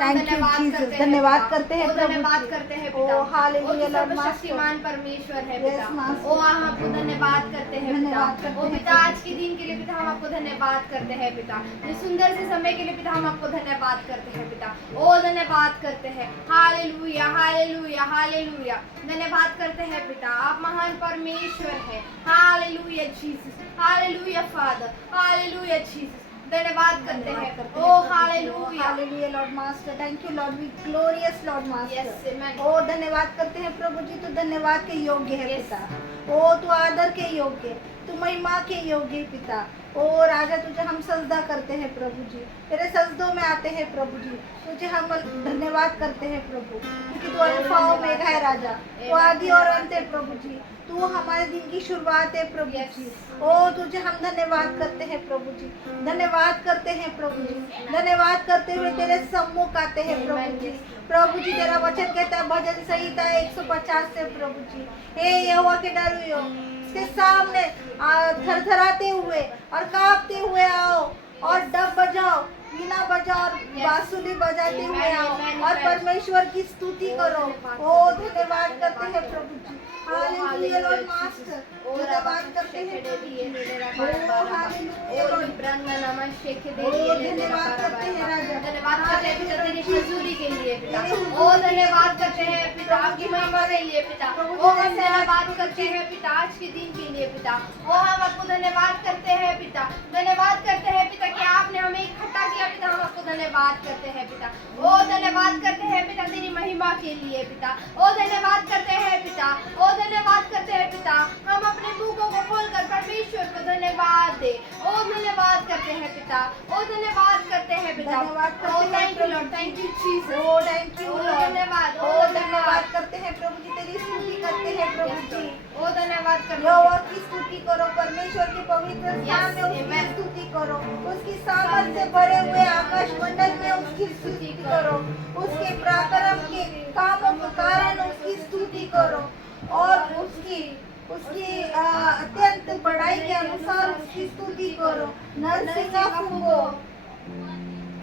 Thank you Jesus, धन्यवाद करते हैं प्रभु धन्यवाद जी। करते हैं ओ पिता। हालेलुया ओ लॉर्ड सर्वशक्तिमान परमेश्वर है Yes, पिता। मास्टर। ओ हम आपको धन्यवाद करते हैं पिता। धन्यवाद करते ओ हैं पिता आज के दिन के लिए पिता हम आपको धन्यवाद करते हैं पिता। ये सुंदर से समय के लिए पिता हम आपको धन्यवाद करते हैं पिता। ओ धन्यवाद करते हैं। Hallelujah hallelujah hallelujah. धन्यवाद करते हैं पिता, आप महान परमेश्वर है। Hallelujah Jesus, hallelujah Father, hallelujah Jesus. धन्यवाद करते हैं। ओ hallelujah hallelujah Lord master, thank you Lord, we glorious Lord yes master. Man. ओ धन्यवाद करते हैं प्रभु जी, तू धन्यवाद के योग्य है Yes. पिता। ओ तू आदर के योग्य, तू महिमा के योग्य है पिता। ओ राजा, तुझे हम सजदा करते हैं प्रभु जी, तेरे सजदों में आते हैं प्रभु जी, तुझे हम धन्यवाद करते हैं प्रभु, क्योंकि तू अल्फा ओमेगा है राजा, तू आदि और अंत है प्रभु जी, तू हमारे दिन की शुरुआत है प्रभु Yes. जी। ओ तुझे हम धन्यवाद करते हैं प्रभु जी, धन्यवाद करते हैं प्रभु जी, धन्यवाद करते हुए तेरे सम्मुख आते हैं प्रभु जी। प्रभु जी तेरा वचन कहता है भजन संहिता 150 से प्रभु जी, हे यहोवा के डरियो, इसके सामने थरथराते हुए और कांपते हुए आओ और डब बजाओ, वीणा बजाओ और बांसुरी बजाते हुए आओ और परमेश्वर की स्तुति करो। ओ धन्यवाद करते हैं प्रभु जी। हालेलुया लॉर्ड मास्टर, धन्यवाद करते हैं प्रभु जी। ओ हालेलुया लॉर्ड, धन्यवाद करते हैं राजा, धन्यवाद करते हैं पिता तेरी हजूरी के लिए पिता। ओ धन्यवाद करते हैं पिता आपकी महिमा के लिए पिता। ओ हम धन्यवाद करते हैं पिता आज के दिन के लिए पिता। ओ हम आपको धन्यवाद करते हैं पिता, धन्यवाद करते हैं पिता कि आपने हमें इकट्ठा किया पिता। हम आपको धन्यवाद करते हैं पिता। ओ धन्यवाद करते हैं पिता तेरी महिमा के लिए पिता। ओ धन्यवाद करते हैं पिता, ओ धन्यवाद करते हैं पिता। हम अपने मुंहों को खोलकर परमेश्वर को धन्यवाद दे। ओ धन्यवाद करते हैं पिता, ओ धन्यवाद करते हैं पिता। धन्यवाद करते ओ हैं थैंक यू प्रभु लॉर्ड, जी। Thank you Jesus. O thank you oh Lord, धन्यवाद, ओ ओ धन्यवाद करते हैं प्रभु जी, तेरी स्तुति करते हैं प्रभु जी। ओ धन्यवाद करते यहोवा हैं। की स्तुति करो, परमेश्वर के पवित्र स्थान में उसकी Amen. स्तुति करो, उसकी सामर्थ से भरे हुए आकाश मंडल में उसकी स्तुति करो, उसके पराक्रम के कामों के कारण उसकी स्तुति करो और उसकी उसकी अत्यंत बड़ाई के अनुसार उसकी स्तुति करो। नरसिंगा फूंको,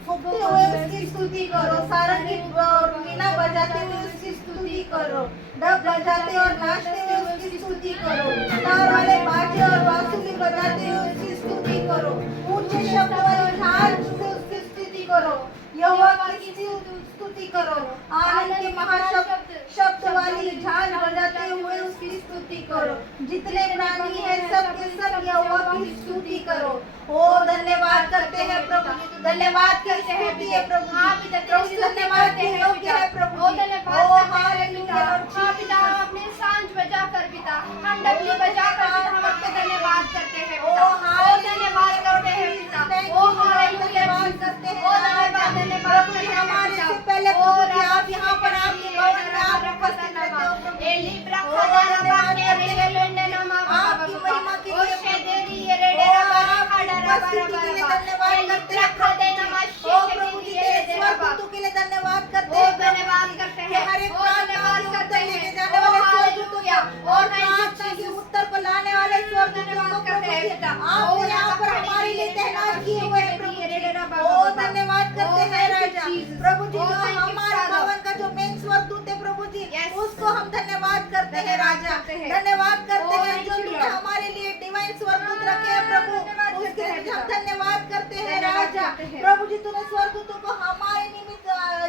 फूंकते हुए उसकी स्तुति करो, सारंगी और वीणा बजाते हुए उसकी स्तुति करो, डब बजाते और नाचते हुए उसकी स्तुति करो, तार वाले बाजे और बांसुरी बजाते हुए उसकी स्तुति करो, ऊंचे शब्द वाली झाल से उसकी स्तुति करो, यहोवा की स्तुति करो, आनंद के महाशब्द शब्द वाली झाल बजाते हुए उसकी स्तुति करो, जितने प्राणी हैं सब के सब यहोवा की स्तुति करो। ओ धन्यवाद करते हैं प्रभु जी, धन्यवाद करते हैं प्रभु जी, प्रभु जी धन्यवाद के योग्य है प्रभु ओ जी। धन्यवाद ओ करते हैं हालेलुया पिता। लॉर्ड हाँ पिता, हम अपने सांझ बजाकर पिता, हम डबली बजाकर पिता हम आपको धन्यवाद करते हैं पिता। ओ धन्यवाद करते हैं पिता। ओ हालेलुया करते हैं। ओ धन्यवाद, धन्यवाद करते हैं हमारे पिता। से पहले ओ प्रभु जी, आप रब यहाँ पर आपके भवन में आप उपस्थित रहते हो प्रभु जी। एली ब्रखा ओ दाना धन्यवाद बाके करते हैं रेले नमा आपकी महिमा के ओ लिए शेदेरी ये रेडे ओ रबा आपकी खड़ा रबा उपस्थिति के लिए रबा धन्यवाद एली करते हैं ब्रखा दे नमा ओ प्रभु जी, तेरे शेदेरी स्वर्गदूतों के लिए धन्यवाद करते ओ हैं धन्यवाद करते कि हैं। हर एक ओ प्रार्थना धन्यवाद के करते उत्तर लेके हैं। जाने ओ वाले स्वर्गदूतों हालेलुया। को ओ और थैंक यू प्रार्थना के जीसस। उत्तर को लाने वाले स्वर्गदूतों धन्यवाद को करते हैं प्रभु जी, पिता। आपने ओ यहाँ पर रबा हमारे लिए खड़ी तैनात किए हुए हैं प्रभु ये जी। रेडे रबा ओ रबा। धन्यवाद करते ओ हैं थैंक यू राजा जीसस। प्रभु जी, ओ जो थैंक यू हमारे फादर। भवन का जो मेन स्वर्गदूत है प्रभु जी, Yes. उसको हम धन्यवाद करते हैं धन्यवाद राजा, करते हैं। धन्यवाद करते ओ हैं thank जो you, तूने Lord. हमारे लिए डिवाइन स्वर्गदूत रखे हैं प्रभु, धन्यवाद उसके करते हैं लिए हम पिता। धन्यवाद करते हैं धन्यवाद राजा। करते हैं। प्रभु जी, तूने स्वर्गदूतों को हमारे निमित्त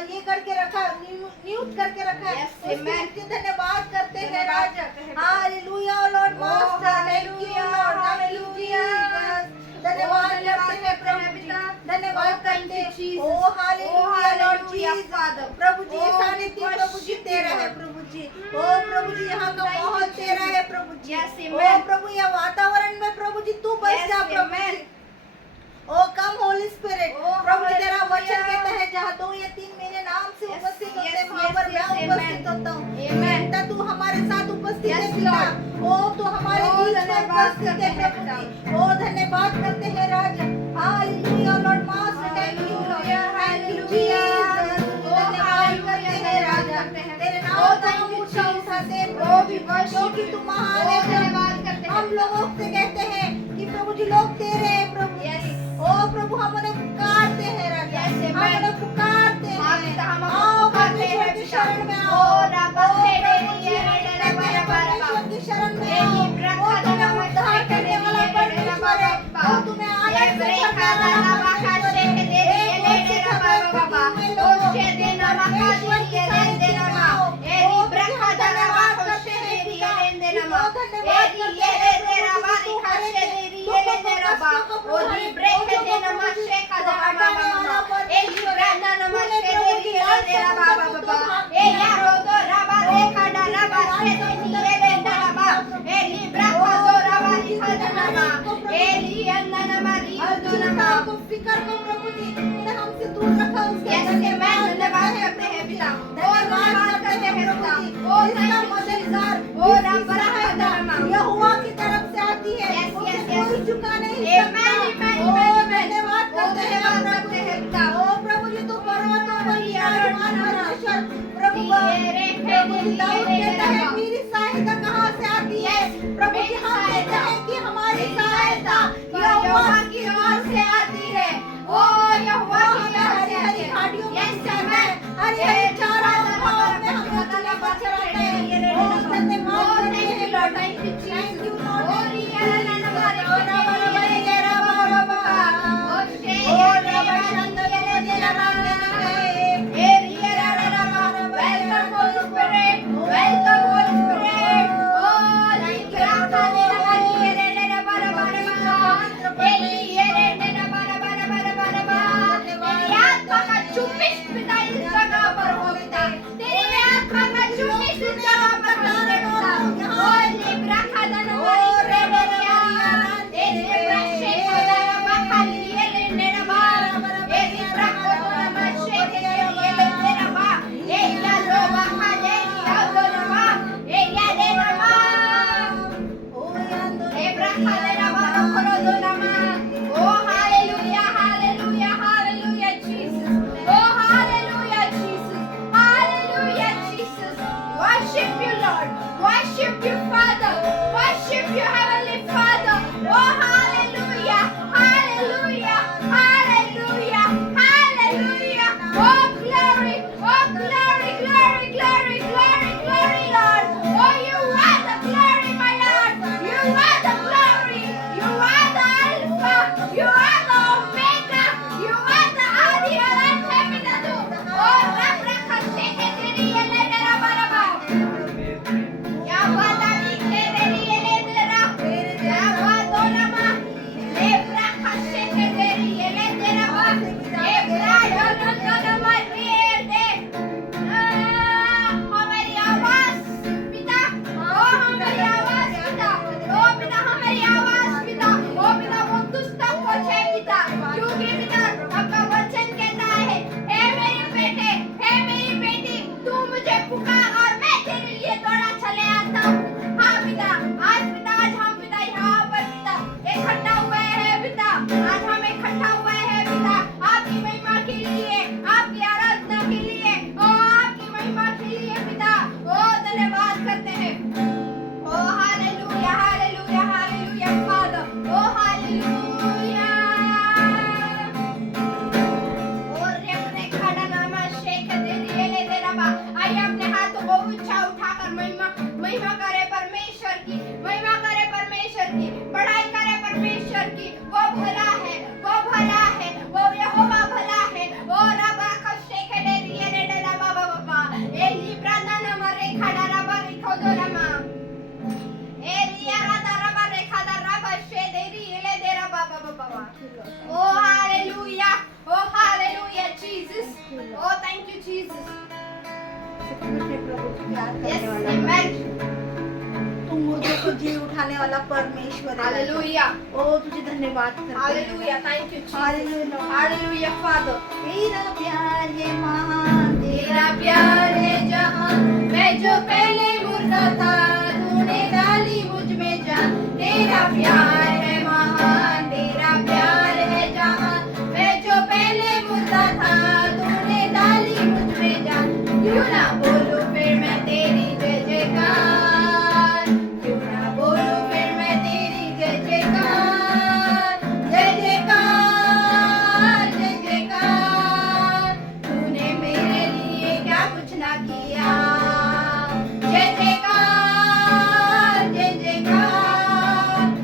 ये करके रखा, नियुक्त करके रखा है, Yes, उसके amen. लिए धन्यवाद करते हैं धन्यवाद राजा। करते हैं। Hallelujah Lord Oh, master, thank you hallelujah, Lord, hallelujah. धन्यवाद Oh, करते हैं प्रभु जी, पिता। धन्यवाद Oh, thank करते you, हैं। Jesus. ओ hallelujah Lord hallelujah, Jesus, Father. प्रभु जी Oh, सानिध्य we प्रभु जी worship तेरा you, है Lord. प्रभु जी। ओ प्रभु जी, यहाँ का Thank you, माहौल तेरा Jesus. है प्रभु जी। Yes, ओ amen. प्रभु, यह वातावरण में प्रभु जी तू बस Yes, जा प्रभु amen. जी। ओ कम होली स्पिरिट, Oh, प्रभु जी तेरा hallelujah. वचन कहता है जहाँ 2 या 3 मेरे नाम से Yes, उपस्थित होते yes, हैं वहाँ पर yes, मैं yes, उपस्थित amen. होता हूँ। Amen. बेटा तू हमारे साथ उपस्थित है Yes, पिता। Lord. ओ तू हमारे Oh, बीच में धन्यवाद उपस्थित करते है हैं प्रभु पिता। जी। ओ धन्यवाद करते हैं राजा। Hallelujah Lord master, thank you Lord, Hallelujah, thank you hallelujah. Jesus. Oh, धन्यवाद करते hallelujah, हैं राजा, धन्यवाद करते हैं। तेरे नाम Oh, को thank हम you, ऊंचा Jesus. उठाते हैं Oh, Prabhu we ji, worship क्योंकि you. तू महान Oh, है प्रभु। धन्यवाद करते हैं। हम लोगों से कहते हैं कि प्रभु जी लोग तेरे हैं प्रभु जी। Yes. ओ प्रभु, हम उन्हें पुकारते हैं राजा, Yes, हम amen. उन्हें पुकारते हाँ, हैं। पिता, बाबा ओ लिब्रे के दे नमस्ते का बाबा बाबा ए लिब्रा ना नमस्ते दे तेरा बाबा बाबा ए यारो दो रबा रे खड़ा रबा से दे निये दे बाबा ए लिब्रा का दो रबा लिखा दना ए लियंदा नमारी दो नमा को फिक्र को प्रभु जी ने हमसे दूर रखा उसके ऐसे मैं धन्यवाद करते हैं पिता और धन्यवाद करते हैं पिता ओ इसका मददगार ओ रब रहा यहोवा की तरफ से आती है Yes, उसे yes, yes. कोई चुका नहीं Amen, सकता amen, ओ amen, amen. धन्यवाद करते हैं धन्यवाद प्रभु करते जी। हैं पिता। ओ प्रभु जी तू पर्वतों पर विराजमान परमेश्वर प्रभु प्रभु जी दाऊद कहता है मेरी सहायता कहाँ से आती है प्रभु जी हम कहते हैं कि हमारी सहायता यहोवा की ओर से आती है ओ यहोवा की ओर से आती है घाटियों में Yes, चलना है amen. हरी हरी चारा भाव में हम चला बच रहते हैं ओ धन्यवाद करते हैं Lord, thank you, Jesus. Thank you, Lord. ओ रिया ना नमारी ओ रबा रबा रे गे रबा रबा ओ शे ओ रबा शंद गे रे गे रबा रे ए रिया ना नमारा welcome Holy Spirit welcome Holy Spirit ओ लिब्रा का दे नमारी रे रे रे बारा बारा बारा ए लिये रे रे रे बारा बारा बारा बारा बारा तेरी आत्मा का चुम्बिश पिता इस जगह पर हो पिता तेरी आत्मा का चुम्बिश इस जगह पर हो पिता ओ लिब्रा का दे नमारी रे रे रे ए लिब्रा शे का दे नमारी लिए रे रे रे बारा ए लिब्रा को नमा शे के लिए रे रे रे बा ए या लो बा का दे या दो नमा ए या दे नमा ओ यंदो लिब्रा का दे नमा करो दो नमा ओ हालेलुया हालेलुया हालेलुया जीसस ओ hallelujah Jesus hallelujah Jesus worship you Lord worship you Father worship you Heavenly Father oh hallelujah hallelujah hallelujah hallelujah oh glory glory glory glory glory glory Lord oh you are the glory my Lord you are the glory you are the Alpha you are the Omega you are the Adi and Heavenadu oh Rabra Khashe ke teri ele dera baraba ya bada dikhe deri ele dera ya bado nama lebra khashe ke teri ele dera ba lebra yono nama de हमारी आवाज पिता ओ हमारी आवाज पिता ओ पिता हमारी आवाज पिता ओ पिता वो तुझ तक पहुंचे पिता क्योंकि पिता आपका वचन कहता है हे मेरे बेटे हे मेरी बेटी तू मुझे पुकार और मैं तेरे लिए दौड़ा चले आता हूँ हाँ पिता आज हम पिता यहाँ पर पिता इकट्ठा हुए हैं पिता आज हम इकट्ठा हुए हैं पिता आपकी महिमा के लिए आपकी आराधना के लिए ओ आपकी महिमा के लिए पिता ओ धन्यवाद करते हैं ओ हालेलुया हालेलुया हालेलुया फादर ओ हालेलुया ओ रे खड़ा नामा शेख दे दिए ले दे रबा आइए अपने हाथों को ऊंचा उठाकर महिमा करे परमेश्वर की महिमा करे परमेश्वर की बड़ाई करे परमेश्वर की वो भला है वो यहोवा भला है ओ रबा का शेख दे दिए ले दे रबा बाबा ए लिब्रा ना नमा रे खड़ा रबा रिखो दो नमा ए रिया राधा रबा रेखा दा रबा शे दे दिए ले दे रबा बाबा ओ hallelujah Jesus O thank you Jesus प्रभु प्यार यस करने वाला आमेन तुम मुझे को जी उठाने वाला परमेश्वर है हालेलुया ओ तुझे धन्यवाद करते हैं hallelujah thank you hallelujah hallelujah father तेरा प्यार है महान तेरा प्यार है जहां मैं जो पहले मुर्दा था तूने डाली मुझ में जान तेरा प्यार है महान तेरा प्यार है जहां मैं जो पहले मुर्दा था तूने डाली मुझ में जान क्यों ना बोलूं फिर मैं तेरी जय जयकार क्यों ना बोलूं फिर मैं तेरी जय जयकार जय जयकार जय जयकार तूने मेरे लिए क्या कुछ ना किया जय जयकार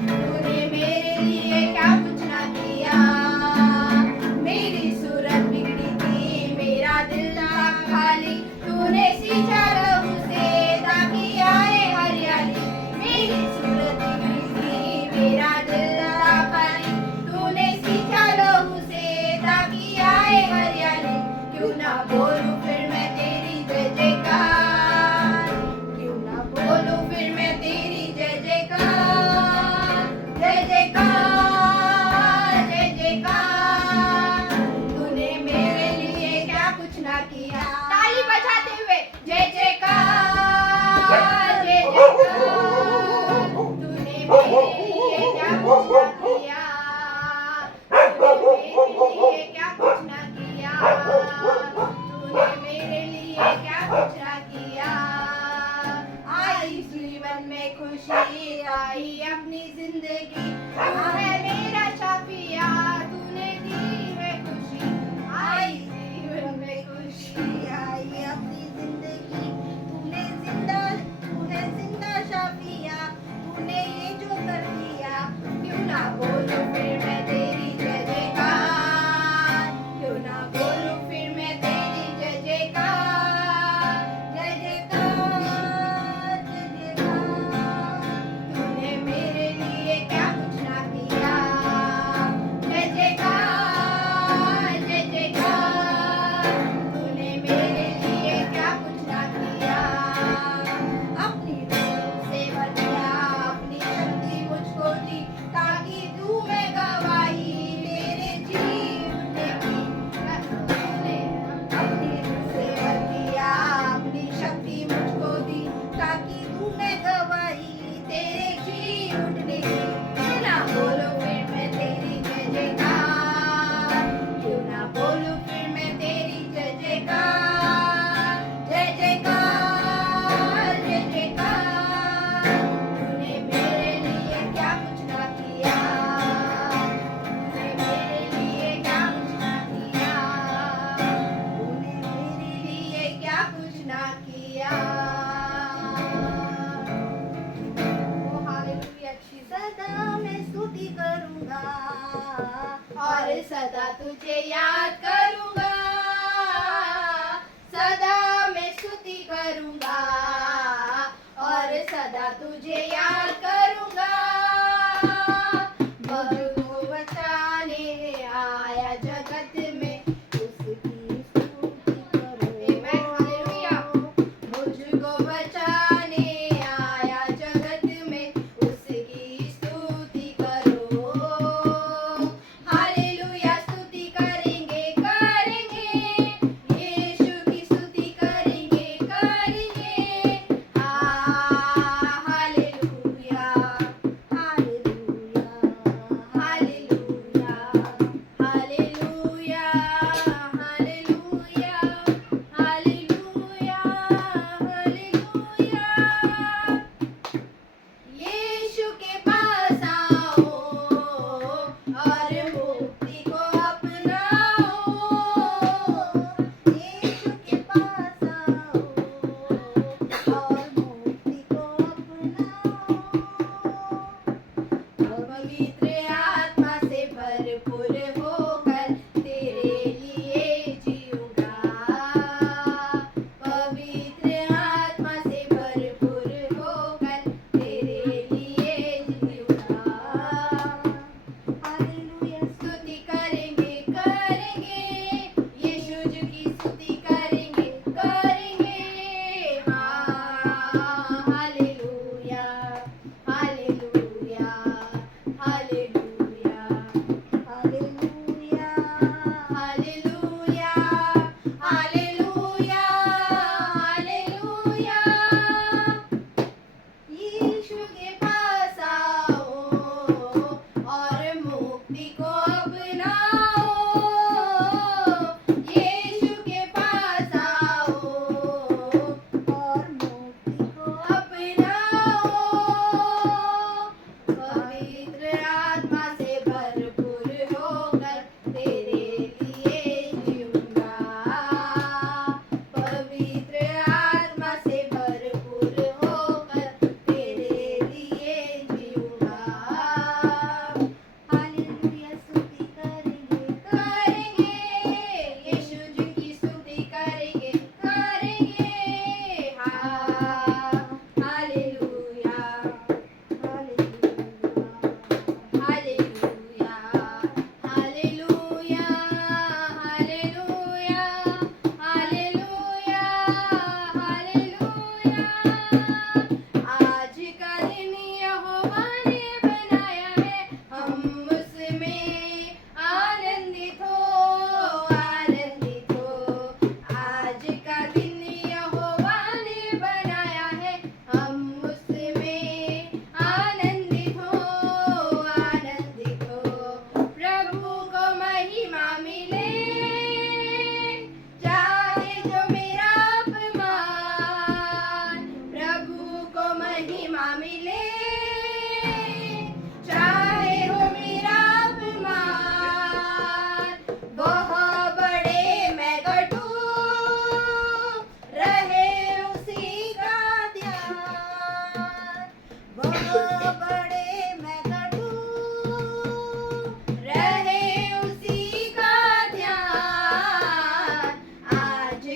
तूने मेरे लिए क्या कुछ ना किया मेरी सूरत बिगड़ी थी मेरा दिल था खाली तूने सींचा लहू से ताकि आए हरियाली मेरी सूरत बिगड़ी थी मेरा दिल था खाली बोलूं फिर मैं तेरी जय जयकार, क्यों ना बोलूं फिर मैं तेरी जय जयकार, जय जयकार, जय जयकार। तूने मेरे लिए क्या कुछ ना किया, ताली बजाते हुए जय जयकार, जय जयकार। तूने मेरे लिए क्या कुछ ना किया, तूने मेरे लिए क्या कुछ ना किया, तूने मेरे लिए क्या कुछ ना किया। आई जीवन में खुशी आई अपनी जिंदगी, तू है मेरा शाफिया, तूने दी है खुशी। आई जीवन में खुशी आई अपनी जिंदगी, तू है जिंदा शाफिया, तूने ये जो कर दिया। क्यों ना बोलूं फिर मैं तेरी जय जयकार, क्यों ना बोलूं फिर मैं तेरी जय जयकार, जय जयकार, जय जयकार। तूने मेरे लिए क्या कुछ ना किया, जय जयकार, जय जयकार। तूने मेरे लिए क्या कुछ ना किया, अपनी रूह से भर दिया, अपनी शक्ति मुझको दी, ताकि तू मैं गवाही तेरे जीवने की। तूने अपनी रूह से भर दिया, अपनी शक्ति मुझको दी, ताकि तू मैं गवाही तेरे जी उठने की। क्यों ना बोलूं फिर मैं तेरी जय जयकार, क्यों ना बोलूं फिर मैं तेरी जय जयकार, जय जयकार, जय जयकार। तूने मेरे लिए क्या कुछ ना किया, तूने मेरे लिए क्या कुछ ना किया, तूने मेरे लिए क्या कुछ ना किया। ओ हालेलुया जीसस। सदा मैं स्तुति करूंगा और सदा तुझे याद करूंगा, सदा मैं स्तुति करूंगा और सदा तुझे याद करूंगा। मुझको बचाने आया जगत में, उसकी स्तुति करो। आमेन, हालेलुया। मुझको बचाने आया जगत में, उसकी स्तुति करो। हालेलुया, स्तुति करेंगे करेंगे, यीशु की स्तुति करेंगे करेंगे। हालेलुया,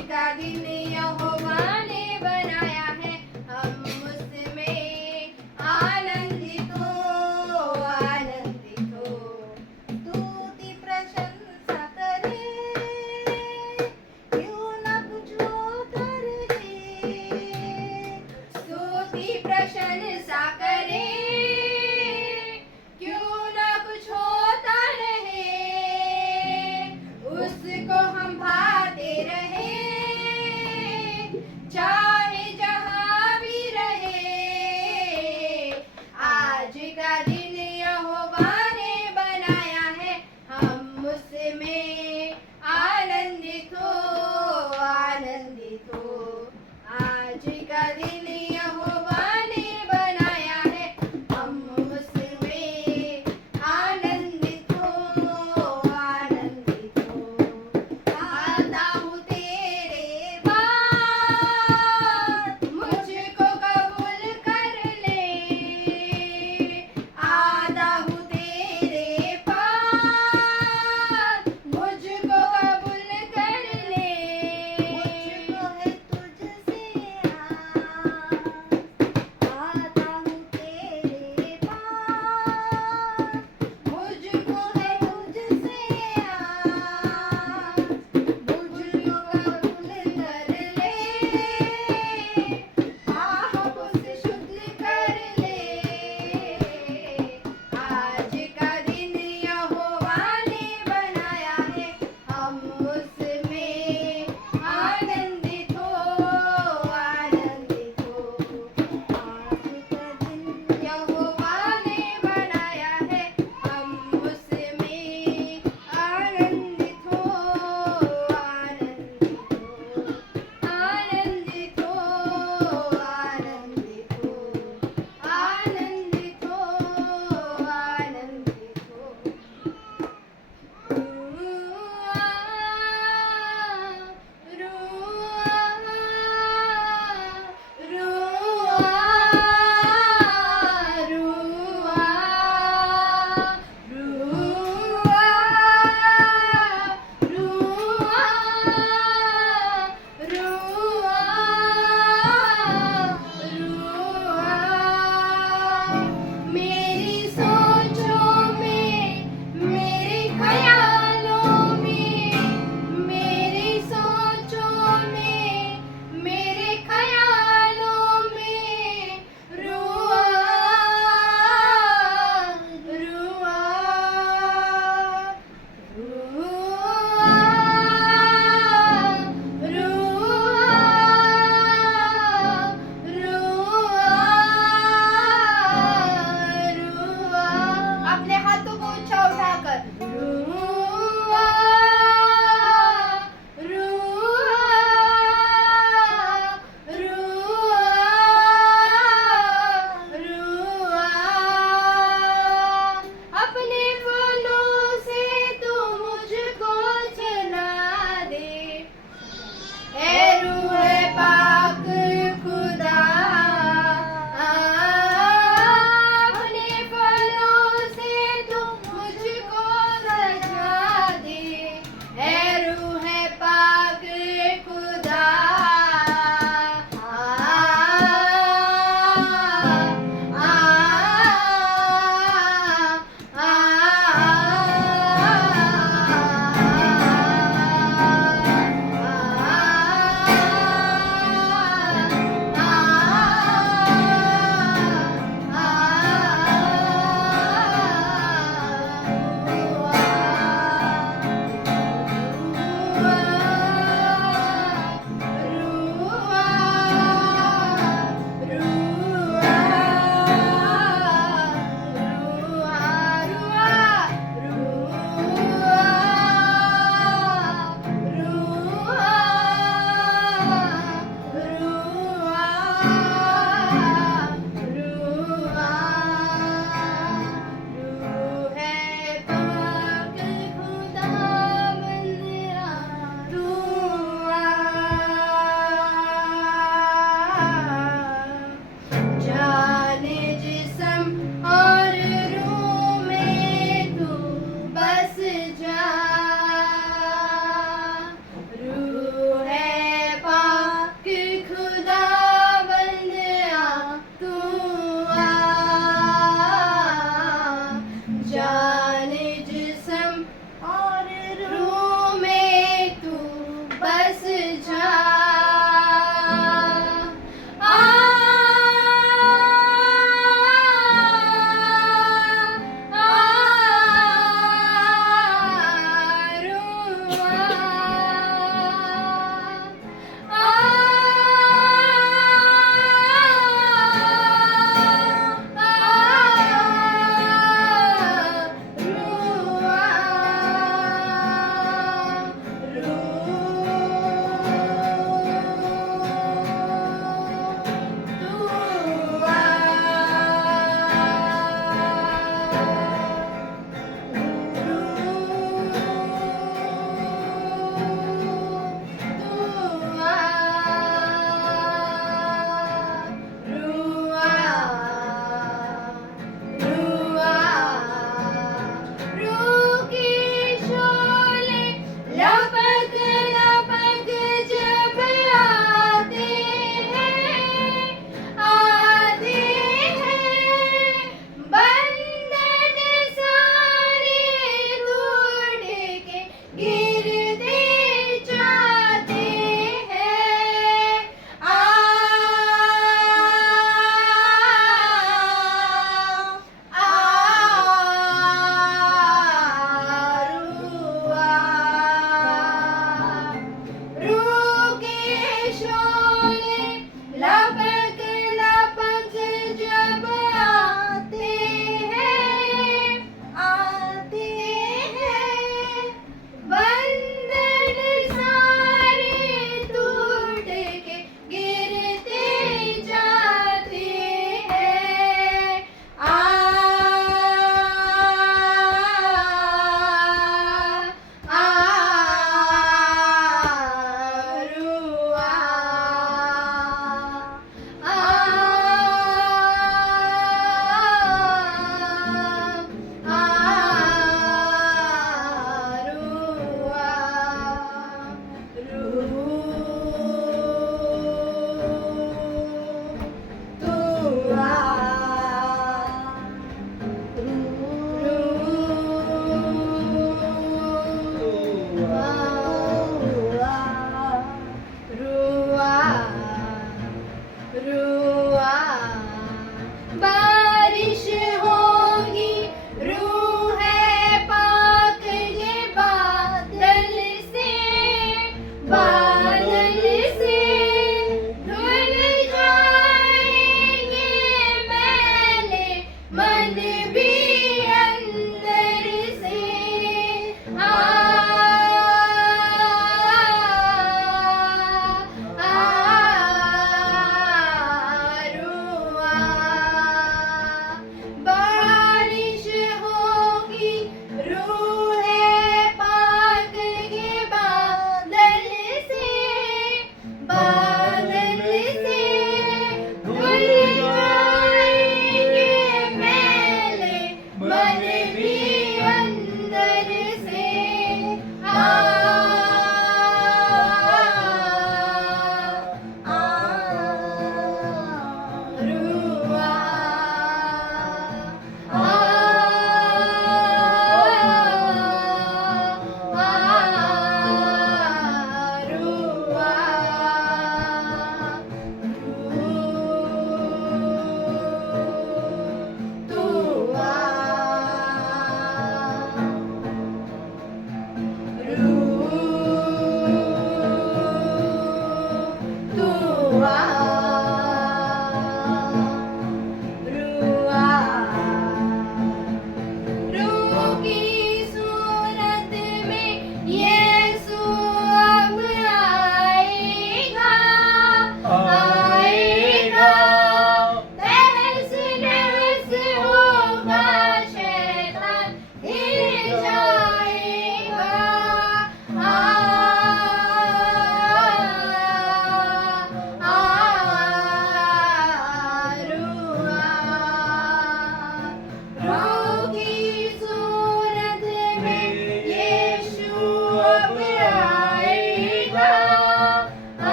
का दिन यहोवा ने बनाया है, हम उसमें आनंदित हो। स्तुति प्रशंसा करे, क्यों न कुछ होता रहे। स्तुति प्रशंसा करे, क्यों न कुछ होता रहे, उसको हम भाते रहे,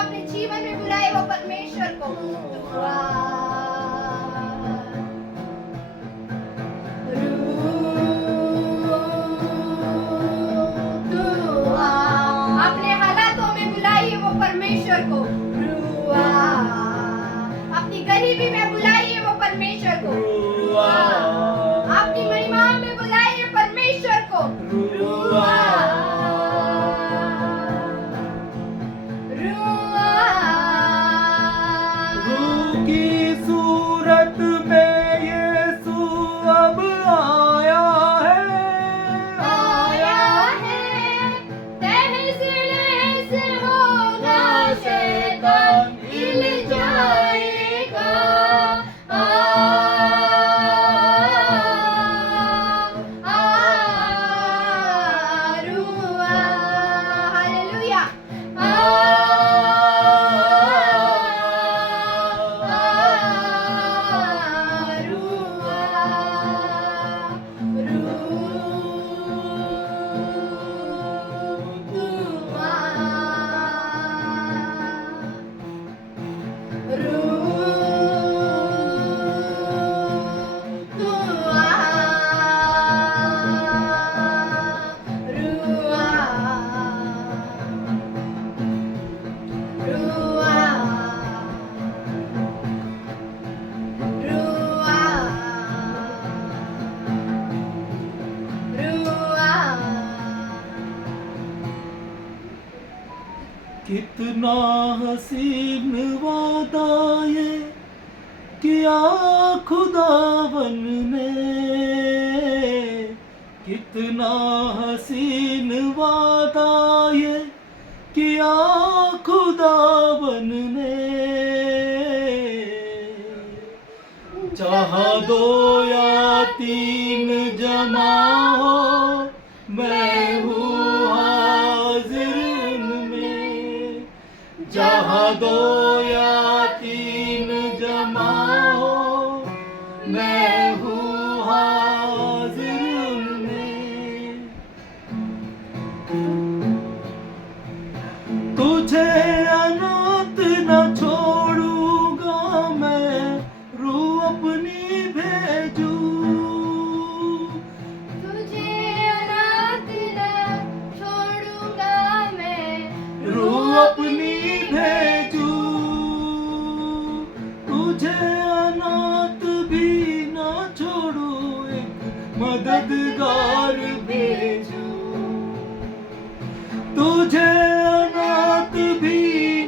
अपने जीवन में बुलाए वो परमेश्वर को। अपने हालातों में बुलाइए वो परमेश्वर को। अपनी गरीबी में बुलाइए वो परमेश्वर को। अपनी महिमा में बुलाइए परमेश्वर को। रूह की सूरत में यीशु अब आया है, तहस नहस होगा, शैतान हिल जाएगा। हालेलुया। कितना हसीन वादा ये किया खुदावन ने, कितना हसीन वादा ये किया खुदावन ने। जहाँ 2 या 3 जमा हो मैं हूँ हाजिर उनमें। जहाँ 2 या 3 जमा हो मैं हूँ हाजिर उनमें। तुझे अनाथ न छोड़ूंगा मैं, रूह अपनी भेजू। तुझे अनाथ न छोड़ूंगा मैं, रूह अपनी भेजू। तुझे अनाथ भी ना छोड़ू, एक मददगार भेजू। तुझे अनाथ भी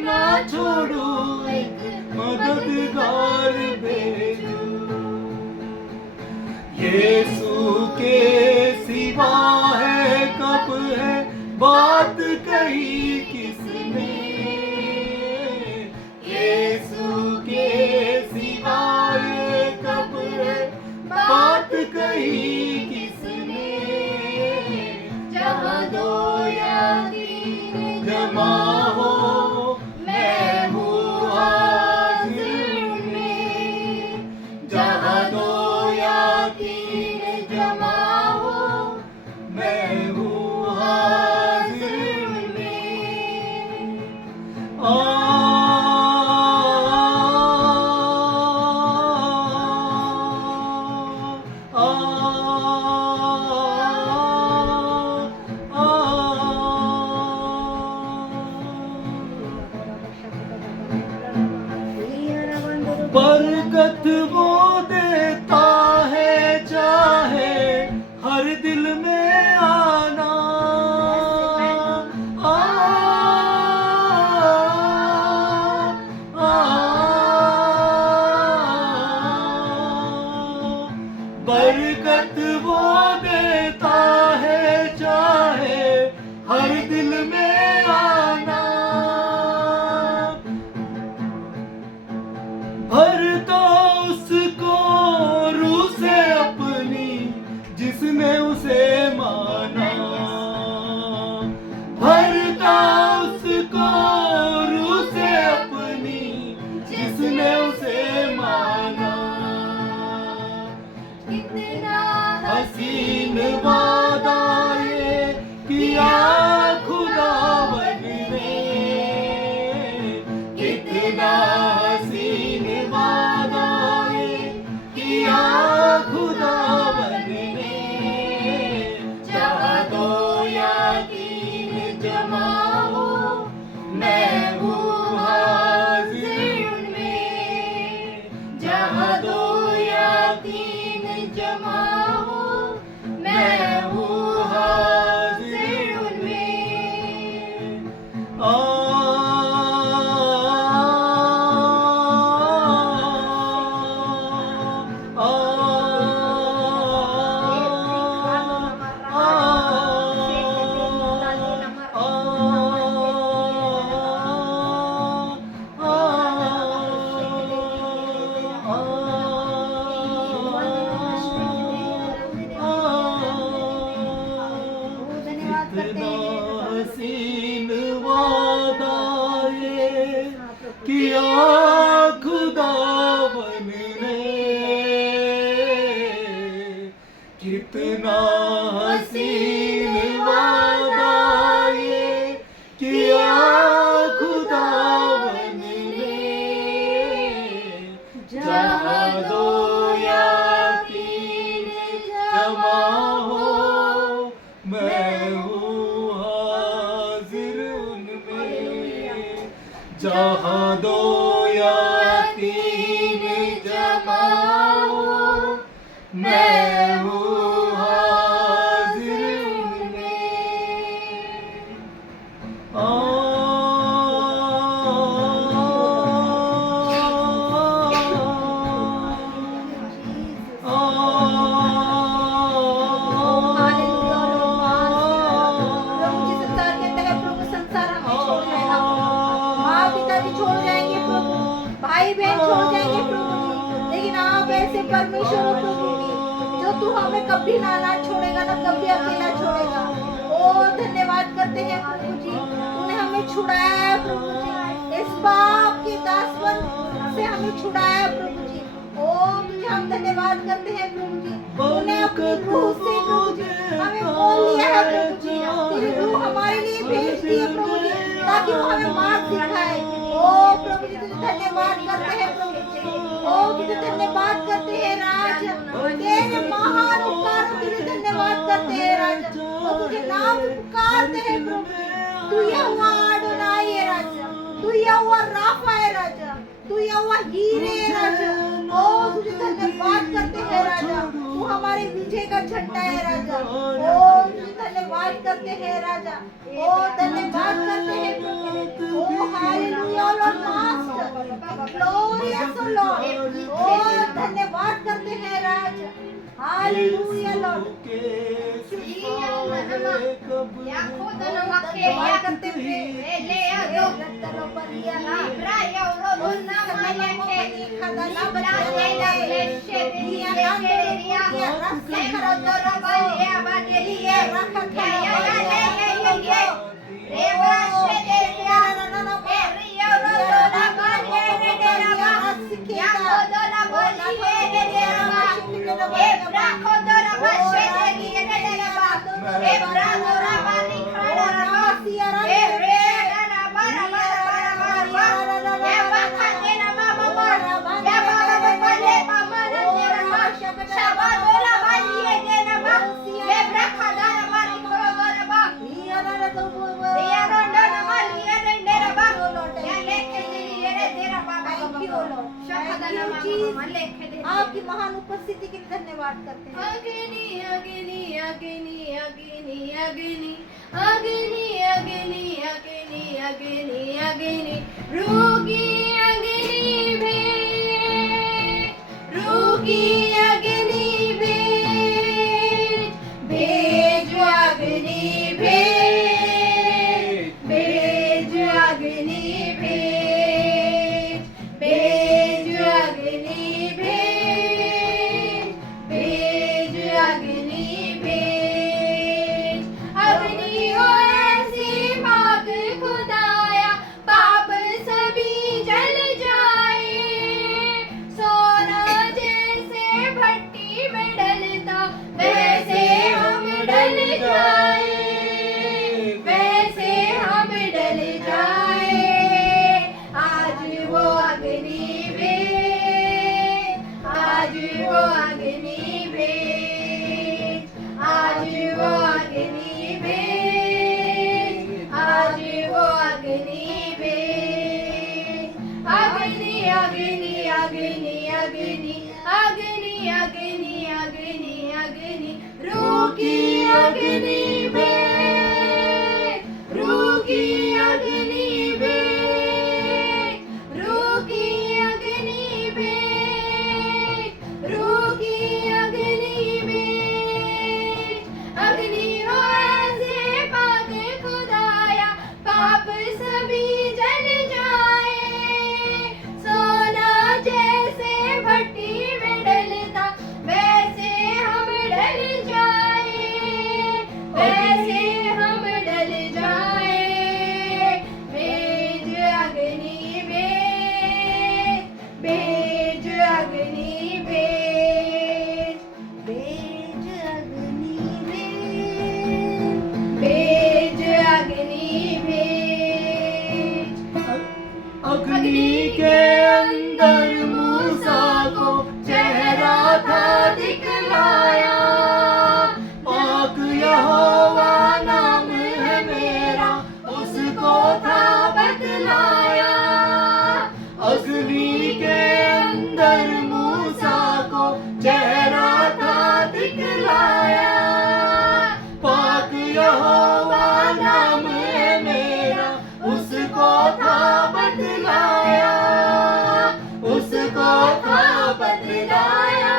ना छोड़ू, एक मददगार भेजू। यीशु के सिवा है कब है बात कही किसने। यीशु के सिवा है कब है बात कही किसने। जहाँ 2 या 3 जमा हो मैं हूँ हाजिर उनमें। जहाँ 2 या 3 जमा हो मैं हूँ हाजिर उनमें। बरकत वो देता है चाहे हर दिल में आना। बरकत वो देता है चाहे हर दिल में आना। भर दो उस किया खुदावन ने, कितना हसीन वादा ये किया खुदावन ने। जहाँ दो या तीन जमा हो, मैं हूँ हाजिर उनमें। जहाँ दो या तीन जमा हो, मैं हूँ हाजिर उनमें। प्रभु जी संसार कहते हैं प्रभु संसार हमें छोड़ जाएगा, माँ पिता भी छोड़ जाएंगे प्रभु, भाई बहन छोड़ जाएंगे प्रभु जी, लेकिन आप ऐसे परमेश्वर हो प्रभु जी, जो तू हमें कभी ना छोड़ेगा ना कभी अकेला छोड़ेगा। ओ धन्यवाद करते हैं प्रभु जी, तूने हमें छुड़ाया है प्रभु जी, इस पाप के दासवन से हमें छुड़ाया है प्रभु जी। ओ तुझे हम धन्यवाद करते हैं प्रभु जी, तूने अपनी रूह से प्रभु जी हमें मोल लिया है प्रभु जी, तेरी रूह हमारे लिए भेज दी है प्रभु जी, ताकि वो हमें मार्ग दिखाए। ओ प्रभु जी तुझे धन्यवाद करते हैं प्रभु जी, ओ तुझे धन्यवाद करते हैं राज, तेरे महान उपकारों के लिए धन्यवाद करते हैं राजा, और तुझे नाम पुकारते हैं प्रभु जी। तू यहोवा अडोनाई है राजा, तू यहोवा राफा है राजा, तू यहोवा हीरे है राजा। ओ तुझे धन्यवाद करते हैं राजा, तू हमारे विजय का झंडा है राजा। ओ तुझे धन्यवाद करते हैं राजा, ओ धन्यवाद करते हैं प्रभु। ओ hallelujah Lord master, glorious Lord, ओ धन्यवाद करते हैं राजा। हालेलुया लॉर्ड, आपकी महान उपस्थिति के लिए धन्यवाद करते हैं। अग्नि अग्नि अग्नि अग्नि अग्नि अग्नि अग्नि अग्नि अग्नि अग्नि रोगी अग्नि भेज, रोगी अग्नि भेज, भेज अग्नि भेज, भेज अग्नि भेज, भेज अग्नि भेज, भेज अग्नि भेज। अग्नि हो ऐसी पाक खुदाया, पाप सभी जल जाए। सोना जैसे भट्टी में डलता, वैसे हम डल जाए, वैसे हम डल जाए। आज वो अग्नि भेज, आज वो अग्नि भेज, आज वो अग्नि भेज, आज वो अग्नि भेज। अग्नि अग्नि अग्नि अग्नि अग्नि अग्नि अग्नि अग्नि रोगी अग्नि भेज, रोगी अग्नि भेज, रोगी अग्नि भेज, रोगी अग्नि भेज। अग्नि हो ऐसे पाक खुदाया, पाप सभी जल जाए। सोना जैसे भट्टी में डलता, वैसे हम डल जाए, अग्नि के अंदर मूसा को चेहरा था दिखलाया। पाक यहोवा नाम है मेरा, उसको था बतलाया। अग्नि के अंदर मूसा को चेहरा था दिखलाया। पाक यहोवा नाम है मेरा, उसको था बतलाया। उसको था बतलाया।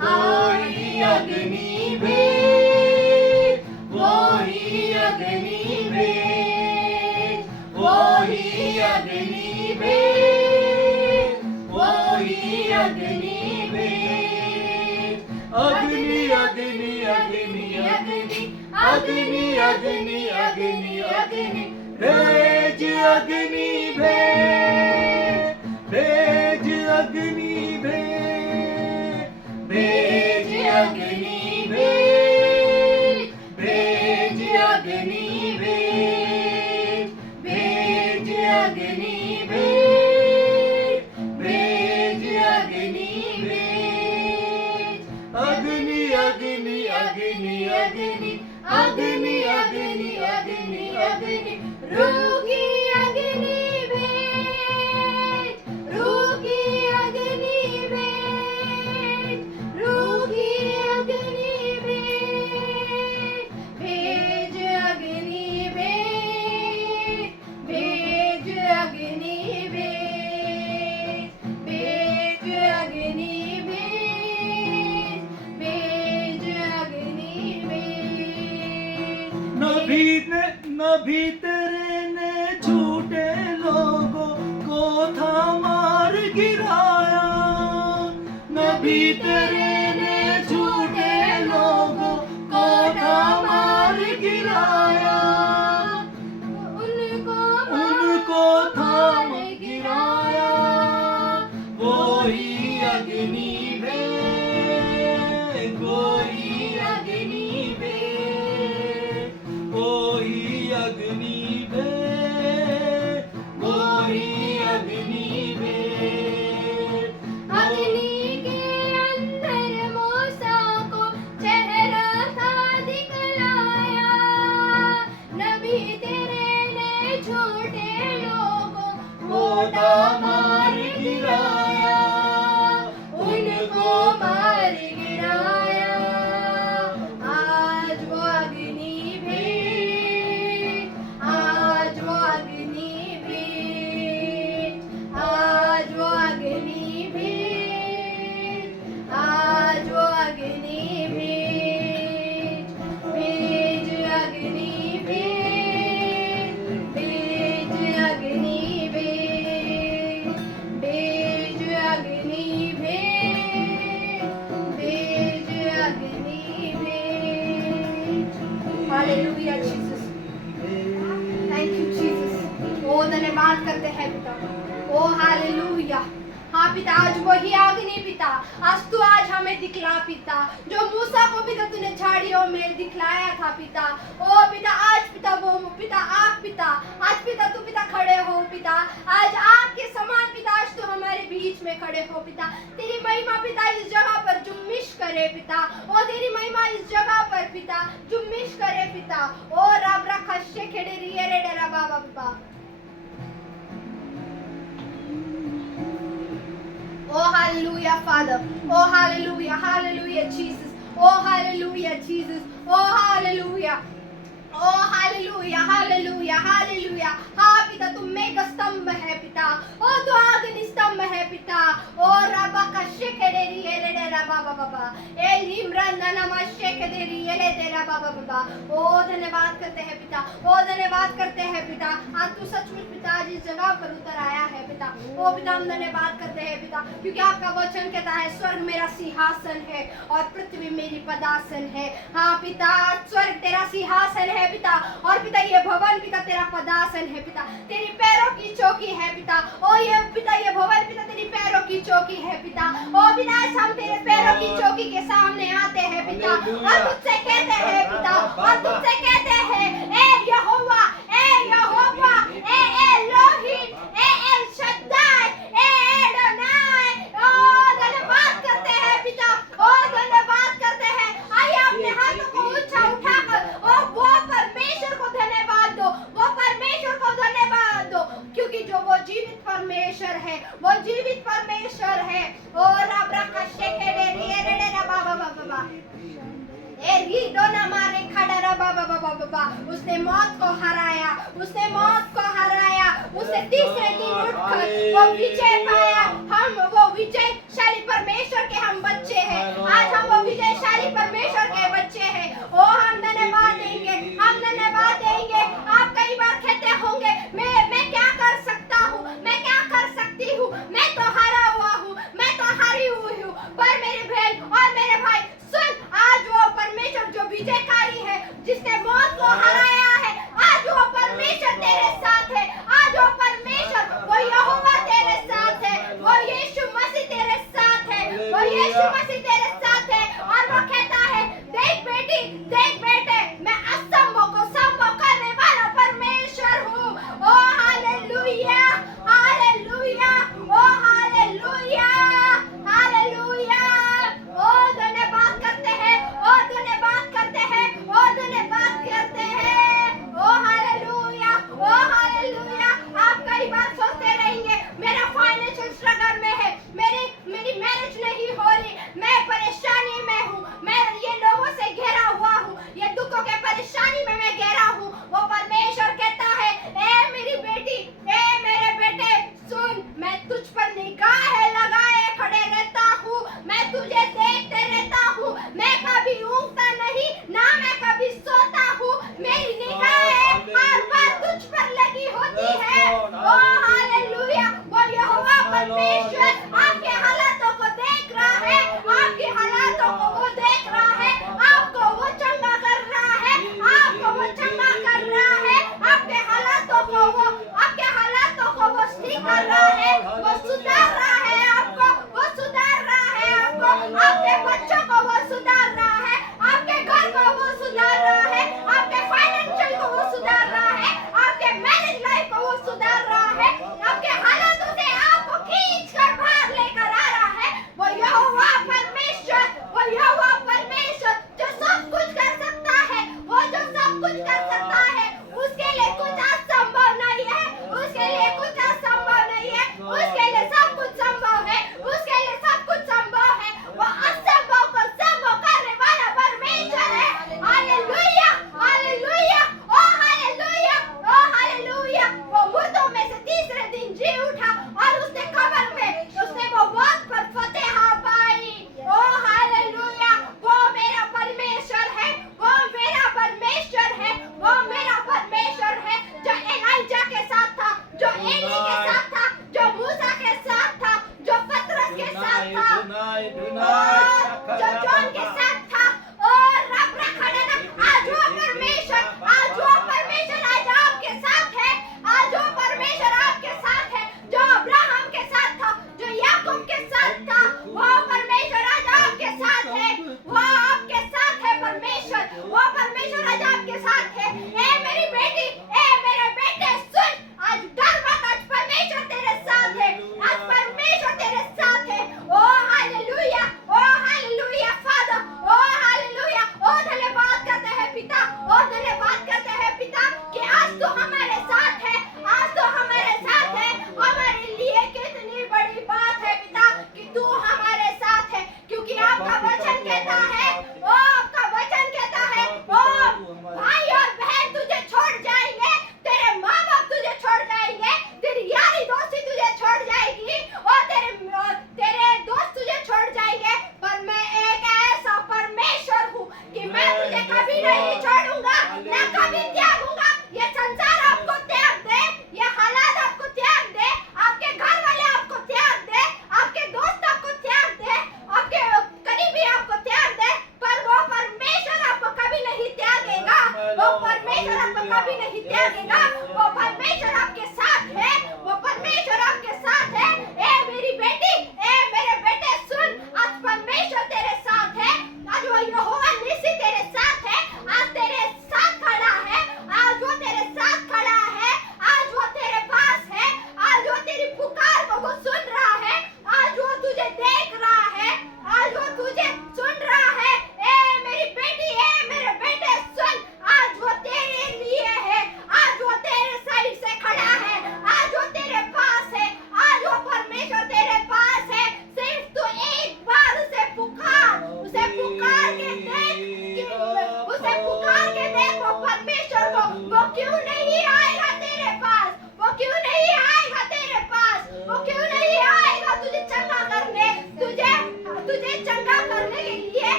वही अग्नि भेज, वही अग्नि भेज, वही अग्नि भेज, वही अग्नि भेज। अग्नि अग्नि अग्नि अग्नि अग्नि अग्नि अग्नि अग्नि भेज। अग्नि भेज, भेज अग्नि भेज, भेज अग्नि भेज, भेज अग्नि भेज, भेज अग्नि भेज, भेज अग्नि भेज। अग्नि अग्नि अग्नि अग्नि अग्नि अग्नि अग्नि अग्नि रूह की अग्नि भेज, रूह की अग्नि भेज, रूह की अग्नि भेज, भेज अग्नि भेज, भेज अग्नि भेज, भेज अग्नि भेज, भेज अग्नि भेज। नबी तेरे ने झूठे लोगों को था मार गिराया। नबी तेरे ने झूठे लोगों को था मार गिराया। उनको था मार गिराया। वही अग्नि भेज, वही अग्नि भेज, वही अग्नि भेज, वही अग्नि भेज। अग्नि के अंदर मूसा को चेहरा था दिखलाया। नबी तेरे ने झूठे लोगों वो था मार गिराया। उनको मार गिराया। आज वो अग्नि भेज, आज वो अग्नि भेज, आज वो अग्नि भेज, आज वो अग्नि भेज, भेज अग्नि भेज, भेज अग्नि भेज, भेज अग्नि भेज, भेज अग्नि भेज। Hallelujah Jesus, thank you Jesus. ओ धन्यवाद करते हैं पिता। ओ हालेलुया। हाँ पिता, आज वही अग्नि पिता, आज हमें दिखला पिता, जो मूसा को पिता तूने झाड़ियों में दिखलाया था पिता। ओ पिता, आज पिता वो पिता आप पिता, आज पिता तू पिता खड़े हो पिता, आज आपके समान पिता आज तू हमारे बीच में खड़े हो पिता। तेरी महिमा पिता इस जगह पर जुम्मिश करे पिता। ओ तेरी महिमा इस जगह पर पिता जुम्मिश करे पिता। ओ रब रखा शेखेड़े रिये रे डेरा बाबा पिता। Oh hallelujah Father, oh hallelujah, hallelujah Jesus, oh hallelujah Jesus, oh hallelujah, oh hallelujah, hallelujah, hallelujah। हाँ पिता तुम मेघ स्तंभ है पिता, ओ तू अग्नि स्तंभ है पिता। ओ रबा का शेखेडेरी एले डेरा बाबा बाबा, एल इमरान नामा शेखेडेरी एले डेरा बाबा बाबा। ओ धन्यवाद करते हैं पिता, ओ धन्यवाद करते हैं पिता। आज तू सचमुच पिता आज इस जगह पर उतर आया है पिता। ओ पिता हम धन्यवाद करते हैं पिता, क्योंकि आपका वचन कहता है स्वर्ग मेरा सिंहासन है और पृथ्वी मेरी पदासन है। हाँ पिता, स्वर्ग तेरा सिंहासन है पिता, और पिता ये भवन पिता तेरा पदासन है पिता, तेरी पैरों की चौकी है पिता। ओ ये पिता ये भवन पिता तेरी पैरों की चौकी है पिता। ओ पिता हम तेरे पैरों की चौकी के सामने आते हैं पिता, और तुझसे कहते हैं पिता, और तुझसे कहते हैं ए यहोवा, ए यहोवा, ए एलोहिम, ए परमेश्वर है, वो जीवित परमेश्वर है। और राब्रा कष्टे के रे रे रे रे बाबा बाबा उसने मौत को हराया, उसने मौत को हराया, उसने तीसरे दिन उठकर वो विजय पाया। हम वो विजयशाली परमेश्वर के हम बच्चे हैं। आज हम वो विजयशाली परमेश्वर के बच्चे हैं। ओ हम धन्यवाद देंगे, हम धन्यवाद देंगे। आप कई बार कहते होंगे मैं क्या कर सकता हूँ, मैं क्या कर सकती हूँ, मैं तो हारा हुआ हूँ, मैं तो हारी हुई हूँ। पर मेरी बहन और मेरे भाई सुन, आज वो परमेश्वर जो विजयकारी है, जिसने मौत को हराया है, आज वो परमेश्वर तेरे साथ है। आज वो परमेश्वर, वो यहोवा तेरे साथ है, वो यीशु मसीह तेरे साथ है, वो यीशु मसीह तेरे साथ है। और वो कहता है देख बेटी, देख बेटे, मैं असंभव को संभव करने वाला परमेश्वर हूँ। ओ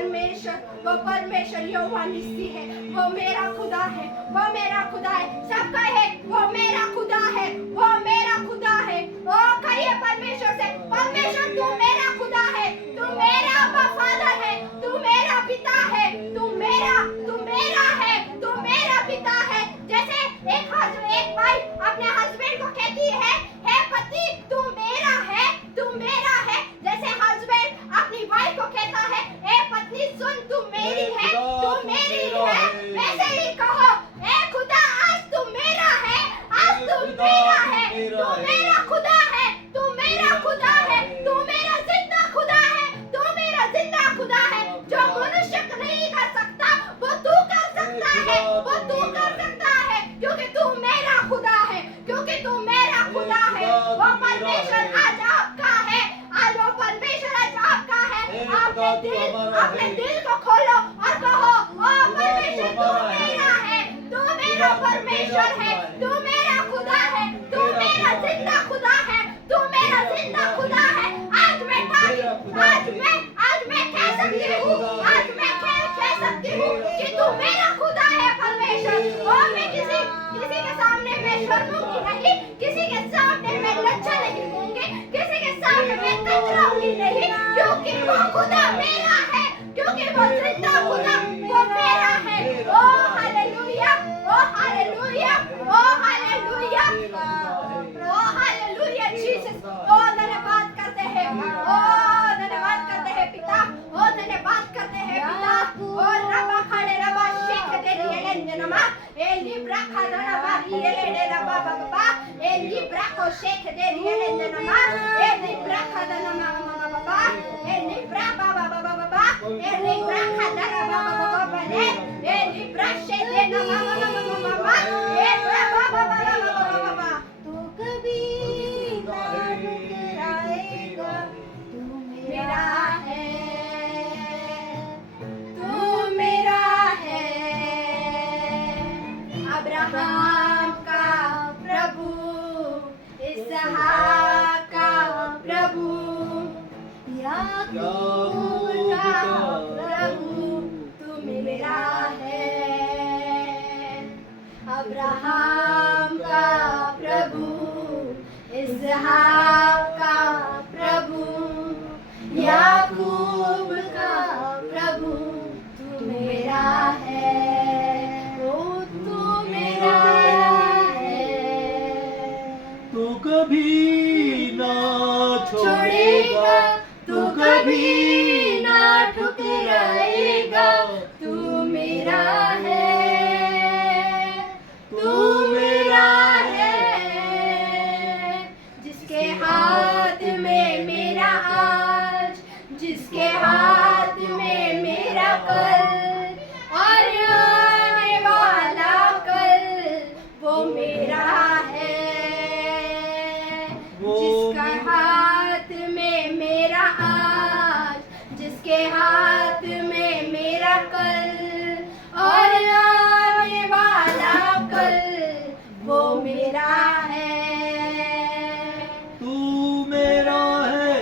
परमेश्वर यहोवा निस्सी है, वो मेरा खुदा है, वो मेरा खुदा है। सब कहे वो मेरा खुदा है, वो मेरा खुदा है। ओ कहिए परमेश्वर से, परमेश्वर तू मेरा खुदा है, तू मेरा वफादार है, तू मेरा पिता है, तू मेरा है, तू मेरा पिता है। जैसे एक भाई अपने हस्बैंड को कहती है, हे पति तू मेरा है, तू मेरा है। जैसे हस्बैंड अपनी वाइफ को कहता है, हे पत्नी सुन तू मेरी है, तू मेरी है। वैसे ही कहो, हे खुदा आज तू मेरा है, आज तू मेरा है, तू मेरा खुदा है, तू मेरा खुदा है, तू मेरा जिंदा खुदा है, तू मेरा जिंदा खुदा है। जो मनुष्य नहीं कर सकता वो तू कर सकता है, वो तू कर सकता है, क्योंकि तू मेरा खुदा है, क्योंकि तू मेरा खुदा है। वो परमेश्वर आज आपका है, आज वो परमेश्वर आज आपका है। अपने दिल को खोलो और कहो, ओ परमेश्वर तू मेरा है, तू मेरा परमेश्वर है, तू मेरा खुदा है, तू मेरा जिंदा खुदा है, तू मेरा जिंदा खुदा है। आज मैं कह सकती हूँ, आज मैं कह सकती हूँ कि तू मेरा खुदा है परमेश्वर। और मैं किसी के सामने मैं शर्मूंगी नहीं, किसी के सामने मैं लज्जा नहीं दूंगी, किसी के सामने मैं कतराऊंगी नहीं, क्योंकि वो खुदा मेरा है, क्योंकि वो जिंदा खुदा वो मेरा है। ओ हालेलुया, ओ हालेलुया, ओ हालेलुया, ओ हालेलुया जीसस। ओ धन्यवाद करते हैं, ओ धन्यवाद करते हैं पिता, ओ धन्यवाद करते हैं पिता। ओ रबा खड़े रबा शेख दे दिए नमा ए लिब्रा खाना बारी ले रबा बाबा ए लिब्रा को शेख दे दिए नमा ए लिब्रा खाना मामा बाबा ए लिब्रा बाबा बाबा ए लिब्रा खाना बाबा बाबा ए लिब्रा शेख दे नमा मामा ए बाबा बाबा तू कभी ना ठुकराएगा, तू मेरा है, तू मेरा है। अब्राहम का प्रभु, इसहाक का प्रभु, याकूब का प्रभु, तू मेरा है। अब्राहम का प्रभु, इसहाक का प्रभु, याकूब का प्रभु, तू मेरा है, ओ तू मेरा है। तू कभी ना छोड़ेगा, तू कभी ना ठुकराएगा, तू मेरा है, तू मेरा है। जिसके हाथ में मेरा आज, जिसके हाथ में मेरा कल और आने वाला कल, वो मेरा है। जिसका हाथ में मेरा आज, जिसके हाथ में मेरा कल और आने वाला कल, वो मेरा है। तू मेरा है।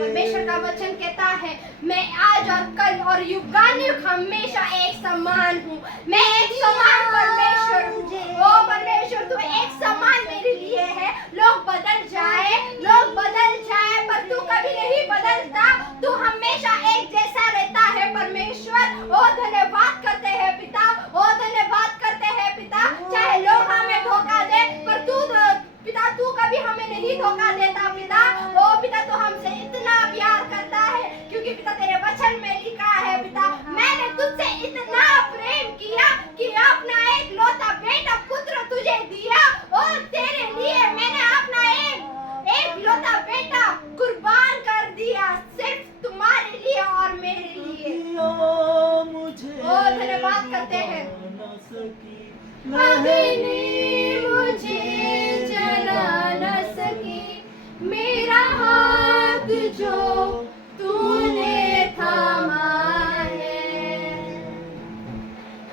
परमेश्वर का वचन कहता है, मैं आज और कल और युगानुयुग हमेशा एक समान हूँ। मैं एक समान परमेश्वर हूँ। ओ परमेश्वर तू एक समान मेरे लिए है। लोग बदल जाए पर तू कभी नहीं बदलता, तू हमेशा एक जैसा रहता है परमेश्वर। ओ धन्यवाद करते हैं पिता, ओ धन्यवाद करते हैं पिता। चाहे लोग हमें धोखा दे, पर तू पिता तू कभी हमें नहीं धोखा देता पिता। ओ पिता तू हमसे इतना प्यार करता है, क्योंकि पिता तेरे वचन में लिखा है पिता, मैंने तुझसे इतना प्रेम किया कि अपना एक लौता बेटा पुत्र तुझे दिया, और तेरे लिए मैंने अपना एक लौता बेटा कुर्बान कर दिया, सिर्फ तुम्हारे लिए और मेरे लिए। ओ धन्यवाद करते हैं। अग्नि मुझे जला न सकी, मेरा हाथ जो तूने थामा है।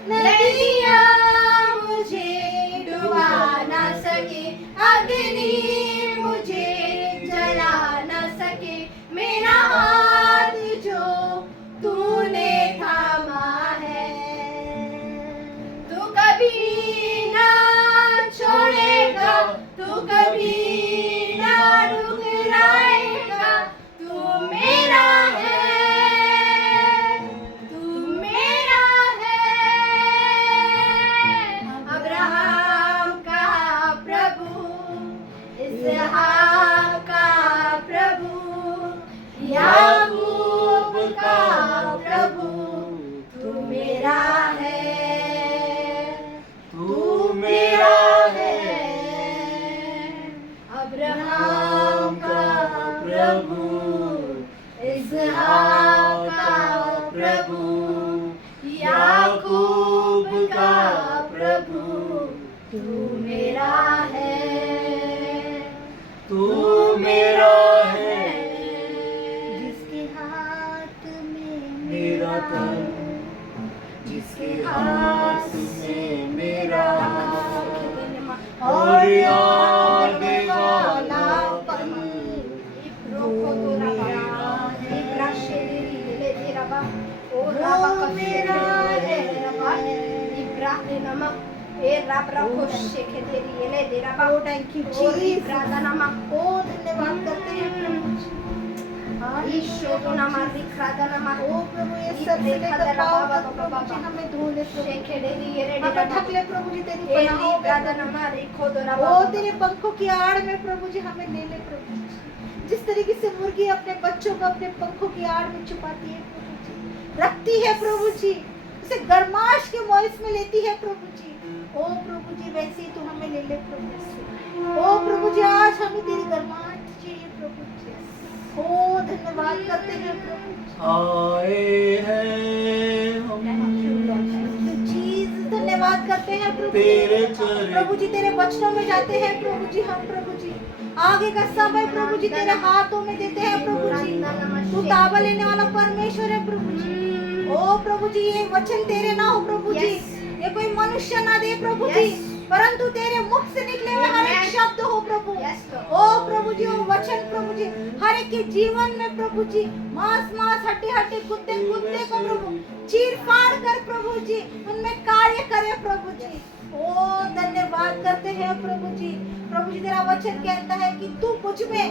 नदियाँ मुझे डुबा न सके, अग्नि मुझे जला न सके, मेरा हाथ जो तूने प्रभु, याकूब का प्रभु, तू मेरा है, तू मेरा है, जिसके हाथ में मेरा तन, जिसके हाथ में मेरा और आने वाला पल, वो मेरा Oh, thank you, Jesus. Oh, धन्यवाद करते हैं प्रभु जी। ओ प्रभु, ये सलसले का पाँव तक प्रभु जी हमें धो ले प्रभु, हमें ढक ले प्रभु जी तेरी पनाहों में। ओ तेरे पंखों की आड़ में प्रभु जी हमें ले ले प्रभु जी। जिस तरीके से मुर्गी अपने बच्चों को अपने पंखों की आड़ में छुपाती है प्रभु जी, रखती है प्रभु जी, उसे गर्माश के मौस में लेती है प्रभु जी। ओ प्रभु जी, वैसे ही तू हमें ले ले प्रभु जी। ओ प्रभु जी, आज हमें तेरी गर्माश चाहिए प्रभु जी। ओ धन्यवाद करते हैं प्रभु जी। आए हैं हम चीज धन्यवाद करते हैं प्रभु तेरे जी। चरण, प्रभु जी तेरे वचनों में जाते हैं प्रभु जी, हम प्रभु जी आगे का समय प्रभु जी तेरे हाथों में देते हैं प्रभु जी। तू ताबा लेने वाला परमेश्वर है प्रभु जी। ओ प्रभु जी, ये वचन तेरे ना हो प्रभु जी, ये कोई मनुष्य ना दे प्रभु जी, परंतु तेरे मुख से निकले हुए हर एक शब्द हो प्रभु। ओ प्रभु जी, वो वचन प्रभु जी हर एक के जीवन में प्रभु जी मांस मांस हड्डी हड्डी गुद्दे गुद्दे को प्रभु चीर फाड़ कर प्रभु जी उनमें कार्य करे प्रभु जी। ओ धन्यवाद करते हैं प्रभु जी। प्रभु जी, तेरा वचन कहता है कि तू मुझ में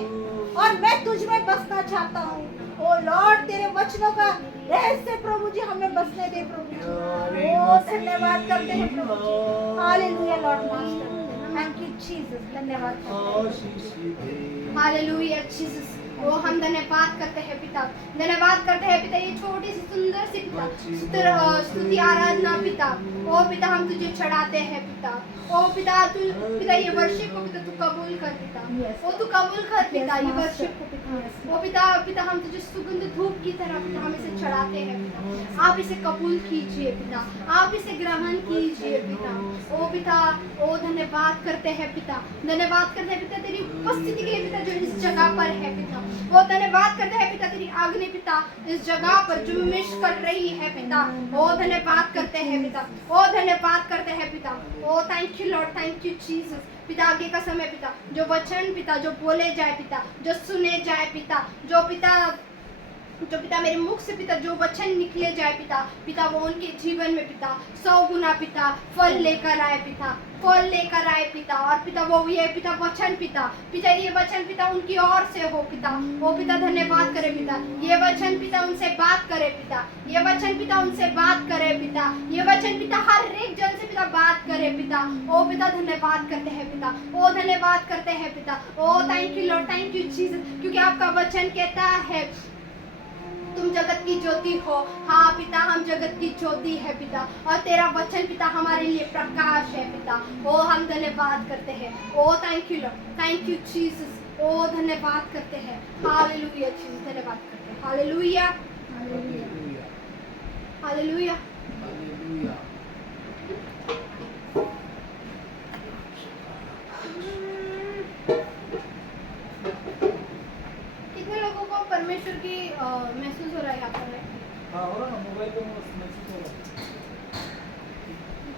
और मैं तुझ में बसना चाहता हूँ। ओ लॉर्ड, तेरे वचनों का रहस्य प्रभु जी हमें बसने दे प्रभु जी। ओ धन्यवाद करते हैं प्रभु जी। Hallelujah Lord master, thank you Jesus, धन्यवाद आशीष दे। Hallelujah Jesus. वो हम धन्यवाद करते हैं पिता, धन्यवाद करते हैं पिता, ये छोटी सी सुंदर सी पिता स्तुति आराधना पिता, ओ पिता हम तुझे चढ़ाते हैं पिता। ओ पिता, तू पिता ये वर्शिप को पिता तू कबूल कर पिता, ओ तू कबूल कर पिता ये वर्शिप को पिता। ओ पिता, पिता हम तुझे सुगंध धूप की तरह पिता हम इसे चढ़ाते हैं पिता, आप इसे कबूल कीजिए पिता, आप इसे ग्रहण कीजिए पिता। ओ पिता, ओ धन्यवाद करते हैं पिता, धन्यवाद करते हैं पिता तेरी उपस्थिति के लिए पिता जो इस जगह पर है पिता। वो धन्यवाद करते हैं पिता तेरी अग्नि पिता इस जगह पर जुम्मिश कर रही है पिता। ओ धन्यवाद करते हैं पिता, ओ धन्यवाद करते हैं पिता। ओ thank you Lord, thank you Jesus. पिता आगे का समय पिता जो वचन पिता जो बोले जाए पिता, जो सुने जाए पिता, जो पिता मेरे मुख से पिता जो वचन निकले जाए पिता, पिता वो उनके जीवन में पिता 100 गुना पिता फल लेकर आए पिता, फल लेकर आए पिता। और पिता वो ये पिता वचन पिता ये वचन पिता उनकी ओर से हो पिता। वो पिता धन्यवाद करे पिता, ये वचन पिता उनसे बात करे पिता, ये वचन पिता उनसे बात करे पिता, ये वचन पिता हर एक जन से पिता बात करे पिता। ओ पिता धन्यवाद करते हैं पिता, ओ धन्यवाद करते हैं पिता। ओ thank you Lord, thank you Jesus, क्योंकि आपका वचन कहता है तुम जगत की ज्योति हो। हाँ पिता, हम जगत की ज्योति है पिता, और तेरा वचन पिता हमारे लिए प्रकाश है पिता। ओ हम धन्यवाद करते हैं, ओ thank you Lord, thank you Jesus. ओ धन्यवाद करते हैं, हालेलुया जीसस, धन्यवाद करते हैं, हालेलुया हालेलुया हालेलुया। हालेलुया। कितने लोगों को परमेश्वर की महसूस हो रहा है यहाँ पर? हाँ, हो रहा ना, मोबाइल पे मैसेज हो रहा है।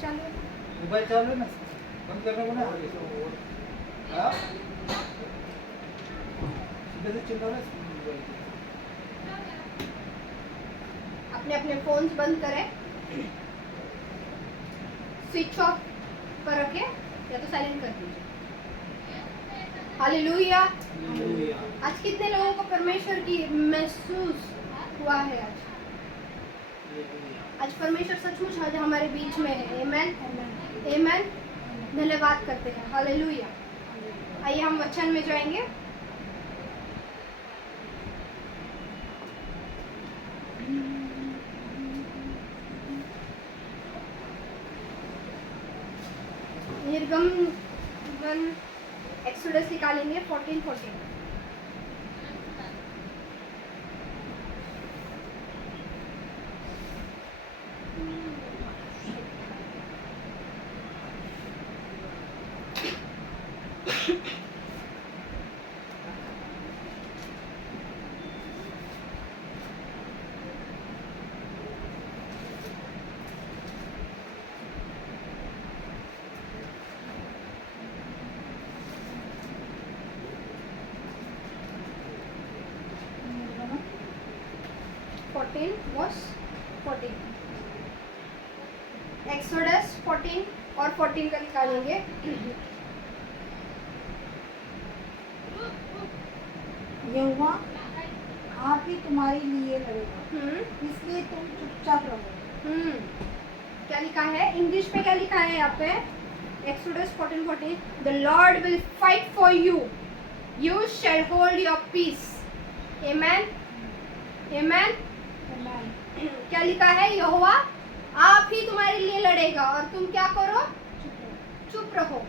चालू मोबाइल चालू है ना, बंद करने को ना। हाँ, सीधे से चल रहा है मोबाइल। अपने अपने फोन्स बंद करें, स्विच ऑफ पर रखें या तो साइलेंट कर दीजिए। हालेलुया। हालेलुया। आज कितने लोगों को परमेश्वर की महसूस हुआ है? आज परमेश्वर सचमुच आज हमारे बीच में है। आमेन, आमेन। धन्यवाद करते हैं, हालेलुया। आइए हम वचन में जाएंगे। निर्गमन एक्सोडस निकालेंगे 14:14। 14 वर्स 14, एक्सोडस 14 और 14 का निकालेंगे। यहोवा आप ही तुम्हारे लिए लड़ेगा, इसलिए तुम चुपचाप रहो। क्या लिखा है इंग्लिश में, क्या लिखा है यहाँ पे? Exodus 14:14, the Lord will fight for you, you shall hold your peace. Amen, amen. क्या लिखा है? यहोवा आप ही तुम्हारे लिए लड़ेगा और तुम क्या करो? चुप रहो,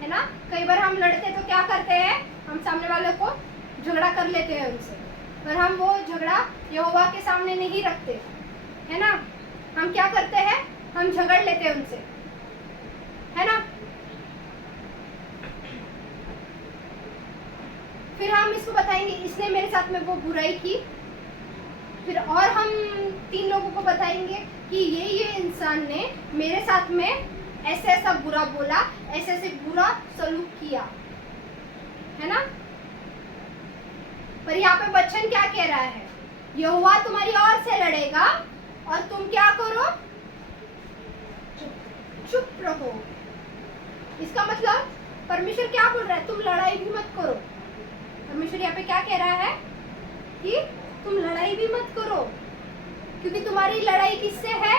है ना। कई बार हम लड़ते तो क्या करते हैं? हम सामने वाले को झगड़ा कर लेते हैं उनसे, पर हम वो झगड़ा यहोवा के सामने नहीं रखते, है ना। हम क्या करते हैं? हम झगड़ लेते हैं उनसे, है ना। फिर हम इसको बताएंगे इसने मेरे साथ में वो बुराई की, फिर और हम 3 लोगों को बताएंगे कि ये इंसान ने मेरे साथ में ऐसे ऐसा बुरा बोला, ऐसे ऐसे बुरा सलूक किया, है ना। पर यहाँ पे वचन क्या कह रहा है? यहोवा तुम्हारी ओर से लड़ेगा और तुम क्या करो? चुप रहो। इसका मतलब परमेश्वर क्या बोल रहा है? तुम लड़ाई भी मत करो। परमेश्वर यहाँ पे क्या कह रहा है कि तुम लड़ाई भी मत करो, क्योंकि तुम्हारी लड़ाई किससे है?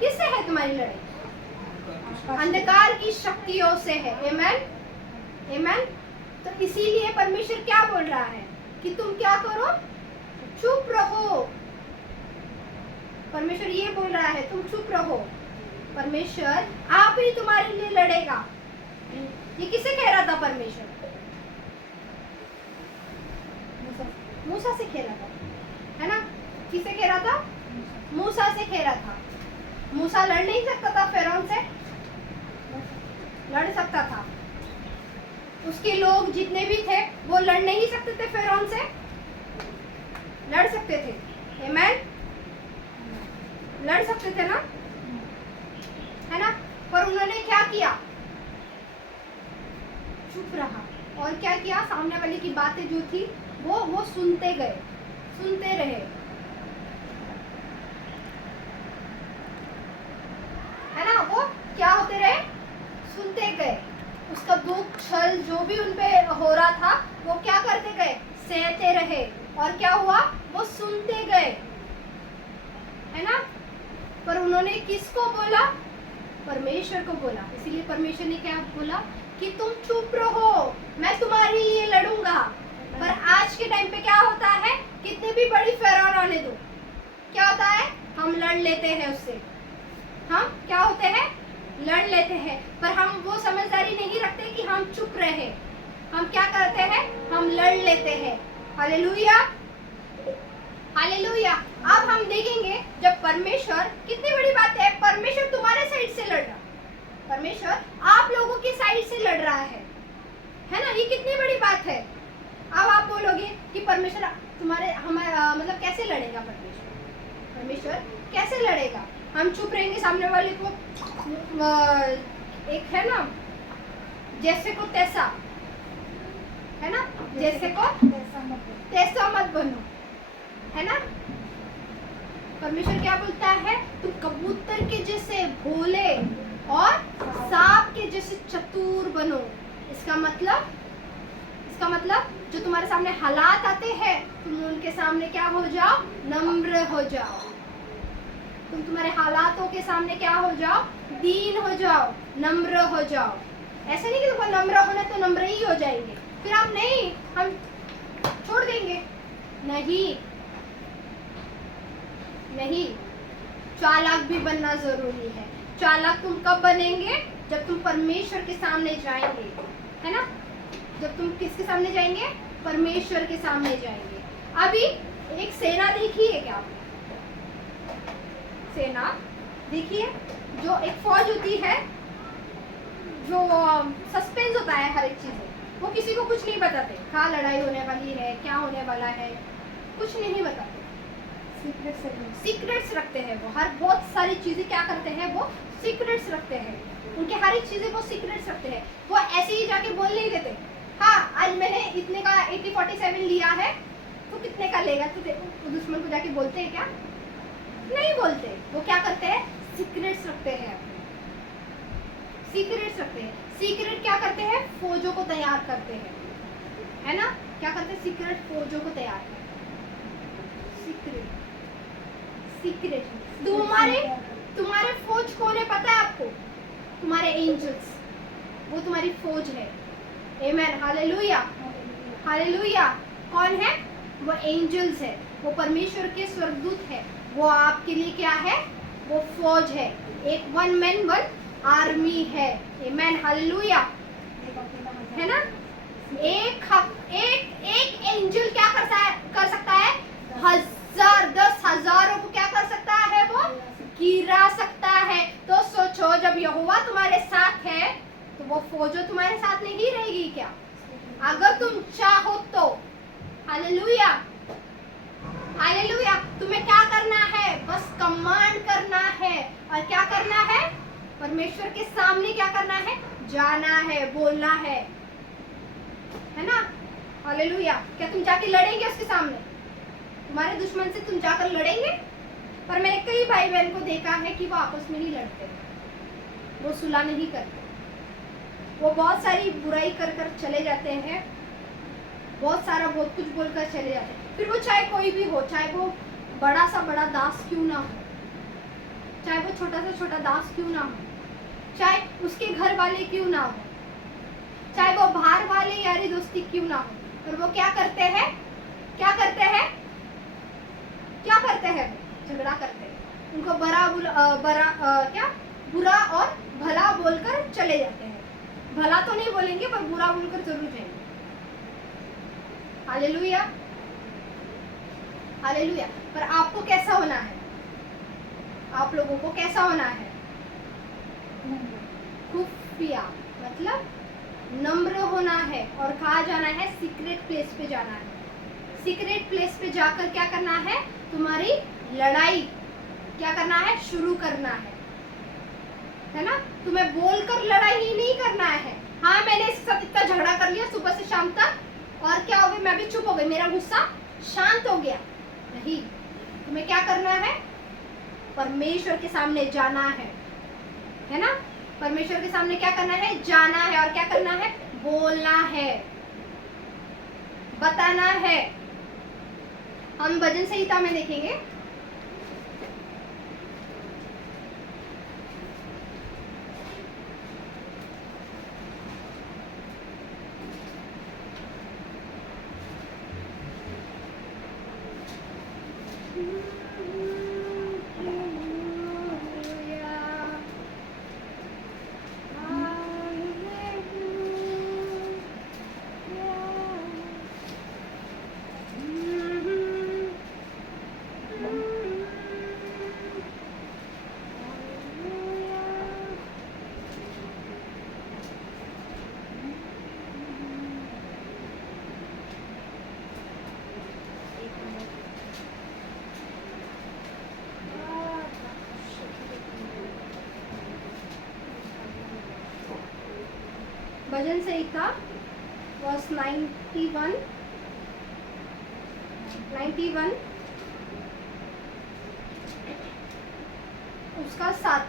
किससे है तुम्हारी लड़ाई? अंधकार की शक्तियों से है। आमेन, आमेन। तो इसीलिए परमेश्वर क्या बोल रहा है कि तुम क्या करो? चुप रहो। परमेश्वर ये बोल रहा है तुम चुप रहो, परमेश्वर आप ही तुम्हारे लिए लड़ेगा। ये किसे कह रहा था परमेश्वर? मूसा से कह रहा था, है ना। किसे कह रहा था? मूसा से कह रहा था। मूसा लड़ नहीं सकता था फिरौन से? लड़ सकता था। उसके लोग जितने भी थे वो लड़ नहीं सकते थे फिरौन से? लड़ सकते थे। आमेन, लड़ सकते थे ना, है ना। पर उन्होंने क्या किया? चुप रहा। और क्या किया? सामने वाले की बातें जो थी वो सुनते गए, सुनते रहे, है ना। वो क्या होते रहे? सुनते गए। उसका दुख छल जो भी उनपे हो रहा था वो क्या करते गए? सहते रहे। और क्या हुआ? वो सुनते गए, है ना। पर उन्होंने किसको बोला? परमेश्वर को बोला। इसीलिए परमेश्वर ने क्या बोला कि तुम चुप रहो, मैं तुम्हारे लिए लड़ूंगा। पर आज के टाइम पे क्या होता है? कितनी भी बड़ी फिरौन आने दो, क्या होता है? हम लड़ लेते हैं उससे। हम क्या होते हैं? लड़ लेते हैं। पर हम वो समझदारी नहीं रखते कि हम चुप रहे। हम क्या करते हैं? हम लड़ लेते हैं। Hallelujah, hallelujah. अब हम देखेंगे जब परमेश्वर, कितनी बड़ी बात है, परमेश्वर तुम्हारे साइड से लड़ रहा, परमेश्वर आप लोगों की साइड से लड़ रहा है ना। ये कितनी बड़ी बात है। अब आप बोलोगे कि परमेश्वर तुम्हारे हमारे मतलब कैसे लड़ेगा? परमेश्वर कैसे लड़ेगा? हम चुप रहेंगे, सामने वाले को एक है ना जैसे को तैसा, है ना, जैसे को तैसा मत बनो, है ना। परमेश्वर क्या बोलता है? तुम कबूतर के जैसे भोले और सांप के जैसे चतुर बनो। इसका मतलब जो तुम्हारे सामने हालात आते हैं तुम उनके सामने क्या हो जाओ? नम्र हो जाओ। तुम तुम्हारे हालातों के सामने क्या हो जाओ? दीन हो जाओ, नम्र हो जाओ। ऐसे नहीं कि तुमको नम्र होना तो नम्र ही हो जाएंगे, फिर आप नहीं, हम छोड़ देंगे। नहीं, नहीं, चालाक भी बनना जरूरी है। चालाक तुम कब बनेंगे? जब तुम परमेश्वर के सामने जाएंगे, है ना। जब तुम किसके सामने जाएंगे? परमेश्वर के सामने जाएंगे। अभी एक सेना देखी है क्या? सेना देखिए, जो एक फौज होती है, जो सस्पेंस होता है हर एक चीज में, वो किसी को कुछ नहीं बताते। कहाँ लड़ाई होने वाली है, क्या होने वाला है, कुछ नहीं बताते। सीक्रेट्स रखते हैं वो। हर बहुत सारी चीजें क्या करते हैं? वो सीक्रेट्स रखते हैं। उनके हर एक चीजें वो सीक्रेट्स रखते हैं। वो ऐसे ही जाके बोल नहीं देते, हाँ आज मैंने इतने का AK-47 लिया है, तो कितने का लेगा, तो दुश्मन को जाके बोलते हैं क्या? नहीं बोलते। वो क्या करते हैं? सीक्रेट्स रखते हैं, सीक्रेट्स रखते हैं। सीक्रेट क्या करते हैं? फौजों को तैयार करते हैं, है ना? क्या करते हैं? सीक्रेट फौजों को तैयार करते हैं। Secret, secret. तुम्हारे फौज कौन है पता है आपको? तुम्हारे एंजल्स, वो तुम्हारी फौज है। Amen, hallelujah, hallelujah. कौन है? वो एंजल्स है, वो परमेश्वर के स्वर्गदूत है। वो आपके लिए क्या है? वो फौज है, एक वन मैन वन आर्मी है। आमेन, हालेलुया, है ना? एक एंजल क्या कर सकता है? 10,000 को क्या कर सकता है? वो गिरा सकता है। तो सोचो, जब यहोवा तुम्हारे साथ है तो वो फौज तुम्हारे साथ नहीं रहेगी क्या? अगर तुम चाहो तो। Hallelujah, hallelujah. तुम्हें क्या करना है? बस कमांड करना है। और क्या करना है? परमेश्वर के सामने क्या करना है? जाना है, बोलना है ना? हालेलुया। क्या तुम जाके लड़ेंगे उसके सामने? तुम्हारे दुश्मन से तुम जाकर लड़ेंगे? पर मैंने कई भाई बहन को देखा है कि वो आपस में नहीं लड़ते, वो सुलह नहीं करते, वो बहुत सारी बुराई कर कर चले जाते हैं, बहुत कुछ बोलकर चले जाते हैं। फिर वो चाहे कोई भी हो, चाहे वो बड़ा सा बड़ा दास क्यों ना हो, चाहे वो छोटा सा छोटा दास क्यों ना हो, चाहे उसके घर वाले क्यों ना हो, चाहे वो बाहर वाले यारी दोस्ती क्यों ना हो, पर वो क्या करते हैं? क्या करते हैं? क्या करते हैं? झगड़ा करते हैं। उनको बुरा और भला बोलकर चले जाते हैं। भला तो नहीं बोलेंगे पर बुरा बोलकर जरूर जाएंगे। Hallelujah, hallelujah. पर आपको कैसा होना है? आप लोगों को कैसा होना है? खुफिया, मतलब नम्र होना है। और कहाँ जाना है? सीक्रेट प्लेस पे जाना है। सीक्रेट प्लेस पे जाकर क्या करना है? तुम्हारी लड़ाई क्या करना है? शुरू करना है ना? तुम्हें बोलकर लड़ाई ही नहीं करना है। हाँ, मैंने इसके साथ इतना झगड़ा कर लिया सुबह से शाम तक, और क्या हो गया? मैं भी चुप हो गई, मेरा गुस्सा शांत हो गया। नहीं, तुम्हें क्या करना है? परमेश्वर के सामने जाना है ना? परमेश्वर के सामने क्या करना है? जाना है। और क्या करना है? बोलना है, बताना है। हम भजन संहिता में देखेंगे, भजन संहिता वर्स 91 उसका 7,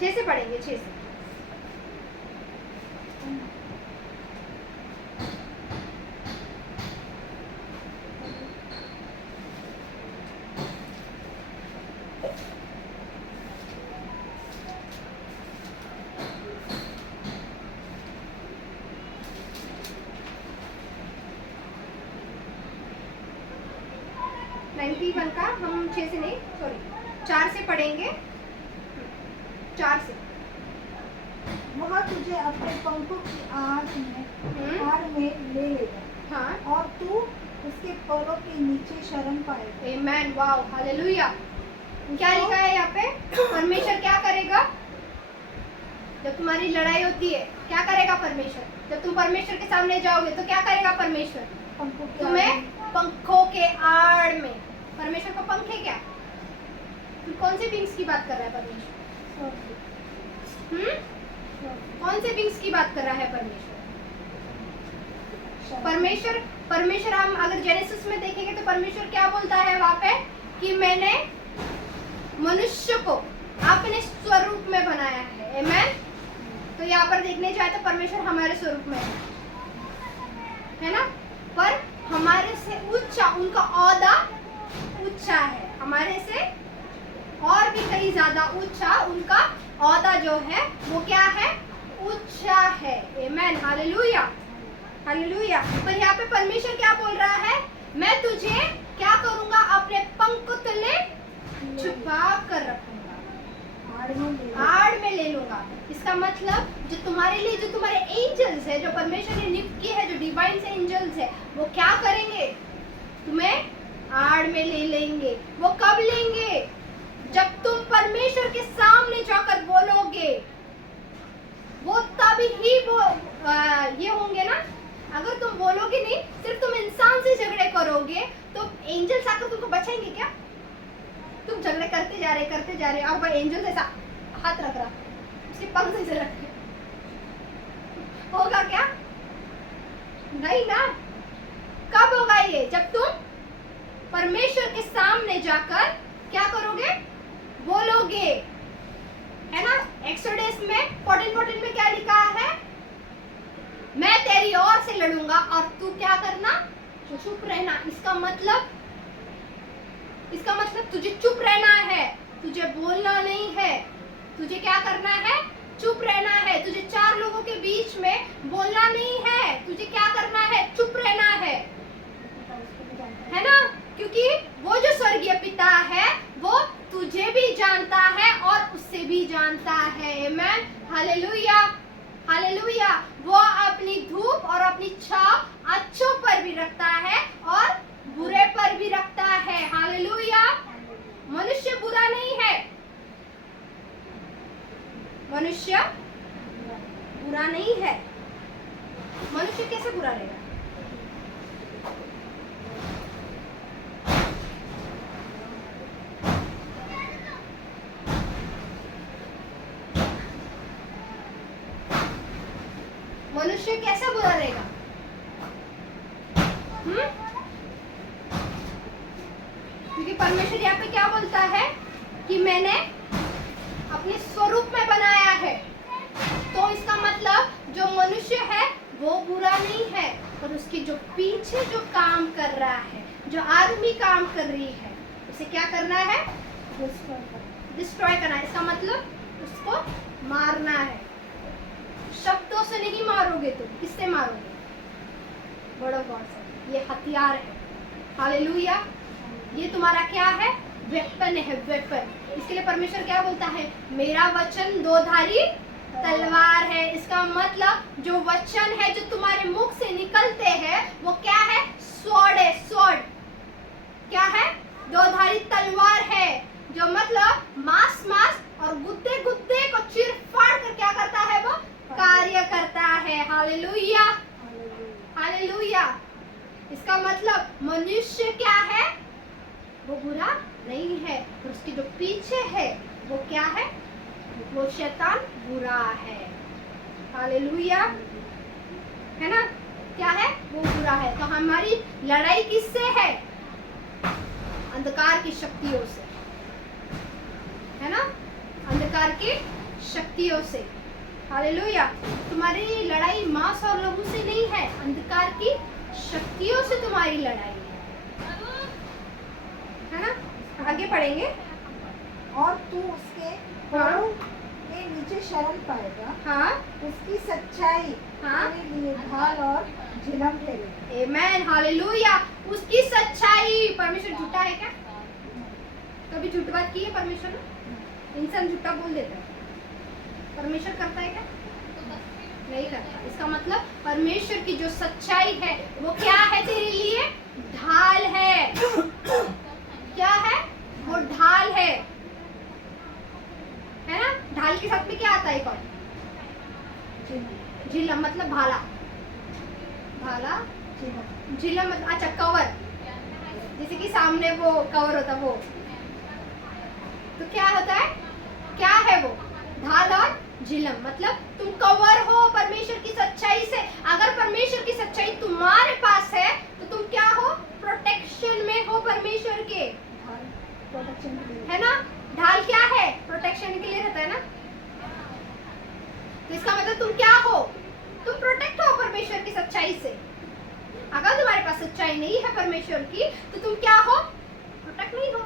6 से पढ़ेंगे, 6 से। का हम 6 से नहीं, सॉरी 4 से पढ़ेंगे, 4 से। वह तुझे अपने पंखों की आड़ में ले लेगा, हाँ, और तू उसके पैरों के नीचे शरण पाएगा। आमेन, वाओ, हालेलुया। क्या लिखा है यहाँ पे? परमेश्वर क्या करेगा जब तुम्हारी लड़ाई होती है? क्या करेगा परमेश्वर? जब तुम परमेश्वर के सामने जाओगे तो क्या करेगा परमेश्वर? तुम्हें पंखों के आड़ में। परमेश्वर का पंख है क्या? कौन से विंग्स की बात कर रहा है परमेश्वर? कौन से विंग्स की बात कर रहा है परमेश्वर? परमेश्वर हम अगर जेनेसिस में देखेंगे तो परमेश्वर क्या बोलता है वहां पे कि मैंने मनुष्य को अपने स्वरूप में बनाया है। आमेन। तो यहाँ पर देखने जाए तो परमेश्वर हमारे स्वरूप में है ना, पर हमारे से ऊंचा उनका औहदा ऊंचा है, हमारे से और भी कई ज्यादा ऊंचा उनका औहदा जो है वो क्या है, ऊंचा है। आमेन। Hallelujah hallelujah. पर यहाँ पे परमेश्वर क्या बोल रहा है, मैं तुझे क्या करूंगा, अपने पंख तले छुपा कर रखूंगा, आड़ में ले लूंगा। इसका मतलब जो तुम्हारे लिए, जो तुम्हारे एंजल्स है, जो परमेश्वर ने नियुक्त किए हैं, जो डिवाइन एंजल्स है, वो क्या करेंगे, तुम्हें आड़ में ले लेंगे। वो कब लेंगे, जब तुम परमेश्वर के सामने जाकर बोलोगे, वो तभी ही वो ये होंगे ना। अगर तुम बोलोगे नहीं, सिर्फ तुम इंसान से झगड़े करोगे, तो एंजल्स आकर तुमको बचाएंगे क्या? तुम झगड़े करते जा रहे और वो एंजल ऐसा हाथ रख रहा, उसके पंख से रख के, होगा क्या? नहीं ना। कब होगा ये, जब तुम परमेश्वर के सामने जाकर क्या करोगे, बोलोगे, है ना। एक्सोडस में 14:14 में क्या लिखा है, मैं तेरी ओर से लड़ूंगा और तू क्या करना, चुप रहना। इसका मतलब तुझे चुप रहना है, तुझे बोलना नहीं है, तुझे क्या करना है, चुप रहना है। तुझे 4 लोगों के बीच में बोलना नहीं है, तुझे क्या करना है, चुप रहना है ना। क्योंकि वो जो स्वर्गीय पिता है वो तुझे भी जानता है और उससे भी जानता है। आमेन। Hallelujah hallelujah. वो अपनी धूप और अपनी छाव अच्छों पर भी रखता है और बुरे पर भी रखता है। हालेलुया। मनुष्य बुरा नहीं है, मनुष्य बुरा नहीं है। मनुष्य कैसे बुरा रहेगा? मनुष्य कैसे बुरा रहेगा? क्योंकि परमेश्वर यहाँ पे क्या बोलता है कि मैंने अपने स्वरूप में बनाया है। तो इसका मतलब जो मनुष्य है वो बुरा नहीं है, पर उसके जो पीछे जो काम कर रहा है, जो आर्मी काम कर रही है, उसे क्या करना है, डिस्ट्रॉय करना है। इसका मतलब उसको मारना है। शब्दों से नहीं मारोगे, तुम किससे मारोगे? बड़ो गॉड से। ये हथियार है। हालेलुया। ये तुम्हारा क्या है, वेपन है, वेपन। इसके लिए परमेश्वर क्या बोलता है, मेरा वचन 2-धारी तलवार है। इसका मतलब जो वचन है जो तुम्हारे मुख से निकलते हैं वो क्या है, स्वॉर्ड है। स्वॉर्ड क्या है, 2-धारी तलवार है, जो मतलब मांस और गुद्दे को चीर फाड़ कर क्या करता है, वो कार्य करता है। Hallelujah hallelujah. इसका मतलब मनुष्य क्या है, वो बुरा नहीं है, और उसके जो पीछे है वो क्या है, वो शैतान बुरा है। हालेलुया, है ना। क्या है, वो बुरा है। तो हमारी लड़ाई किससे है, अंधकार की शक्तियों से, है ना, अंधकार की शक्तियों से। हालेलुया। तुम्हारी लड़ाई मांस और लहू से नहीं है, अंधकार की शक्तियों से तुम्हारी लड़ाई है ना। आगे पढ़ेंगे। और तू उसके पैरों के नीचे शरण पाएगा। हाँ, उसकी सच्चाई तेरे लिए ढाल और झिलम ठहरेगी। आमेन। हालेलुया। उसकी सच्चाई। परमेश्वर झूठा है क्या? कभी झूठ बात की है परमेश्वर ने? इंसान झूठा बोल देता है, परमेश्वर करता है क्या? नहीं करता। इसका मतलब परमेश्वर की जो सच्चाई है वो क्या है, तेरे लिए ढाल है। क्या है, वो ढाल है ना। ढाल के साथ में क्या आता है, कौन? झिलम मतलब भाला। भाला, झिलम मतलब अच्छा कवर, जैसे कि सामने वो कवर होता वो। तो क्या होता है, क्या है वो, ढाल और झिलम मतलब तुम कवर हो परमेश्वर की सच्चाई से। अगर परमेश्वर की सच्चाई तुम्हारे पास है तो तुम क्या हो, प्रोटेक्शन में हो परमेश्वर के, प्रोटेक्शन के लिए है ना। ढाल क्या है, प्रोटेक्शन के लिए रहता है ना। तो इसका मतलब तुम क्या हो, तुम प्रोटेक्ट हो परमेश्वर की सच्चाई से। अगर तुम्हारे पास सच्चाई नहीं है परमेश्वर की तो तुम क्या हो, प्रोटेक्ट नहीं हो,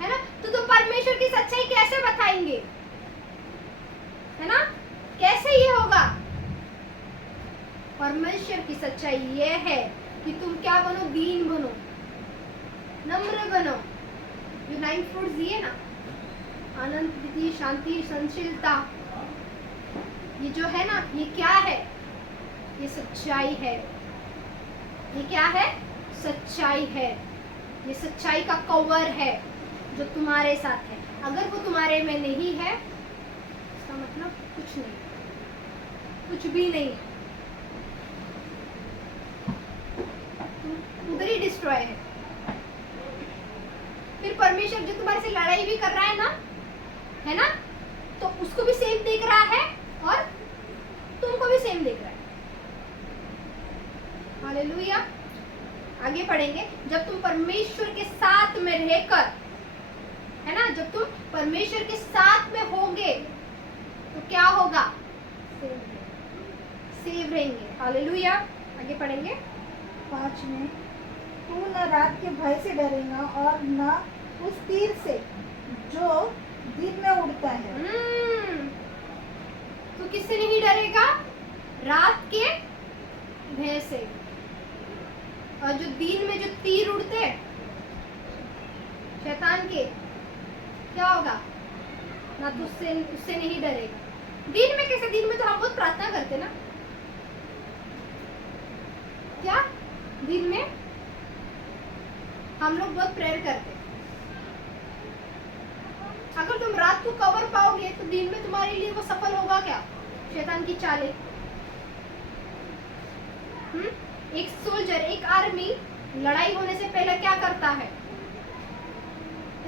है ना। तो तुम परमेश्वर की सच्चाई कैसे बताएंगे, है ना, कैसे ये होगा। परमेश्वर की सच्चाई ये है कि तुम क्या बनो, दीन बनो, नम्र बनो। जो 9 फ्रूट्स दिए ना, आनंद, प्रीति, शांति, सहनशीलता, ये जो है ना, ये क्या है, ये सच्चाई है। ये क्या है, सच्चाई है। ये सच्चाई का कवर है जो तुम्हारे साथ है। अगर वो तुम्हारे में नहीं है इसका मतलब कुछ नहीं, कुछ भी नहीं, तुम उधर ही डिस्ट्रॉय है। फिर परमेश्वर जो तुम्हारे से लड़ाई भी कर रहा है ना, तो उसको भी सेम देख रहा है और तुमको भी सेम देख रहा है। हालेलुया। आगे पढ़ेंगे। जब तुम परमेश्वर के साथ में रहकर, है ना, जब तुम परमेश्वर के साथ में होंगे तो क्या होगा, सेव रहेंगे। हालेलुया। आगे पढ़ेंगे। 5 में, तू न रात के भय से डरेगा और न उस तीर से जो दिन में उड़ता है। तू किससे नहीं डरेगा, रात के भय से। और जो दिन में जो तीर उड़ते शैतान के, क्या होगा, ना तो उससे नहीं डरेगा। दिन में कैसे, दिन में तो हम बहुत प्रार्थना करते ना, क्या दिन में हम लोग बहुत प्रेयर करते। अगर तुम रात को कवर पाओगे तो दिन में तुम्हारे लिए वो सफल होगा क्या, शैतान की चालें। एक सोल्जर, एक आर्मी लड़ाई होने से पहले क्या करता है,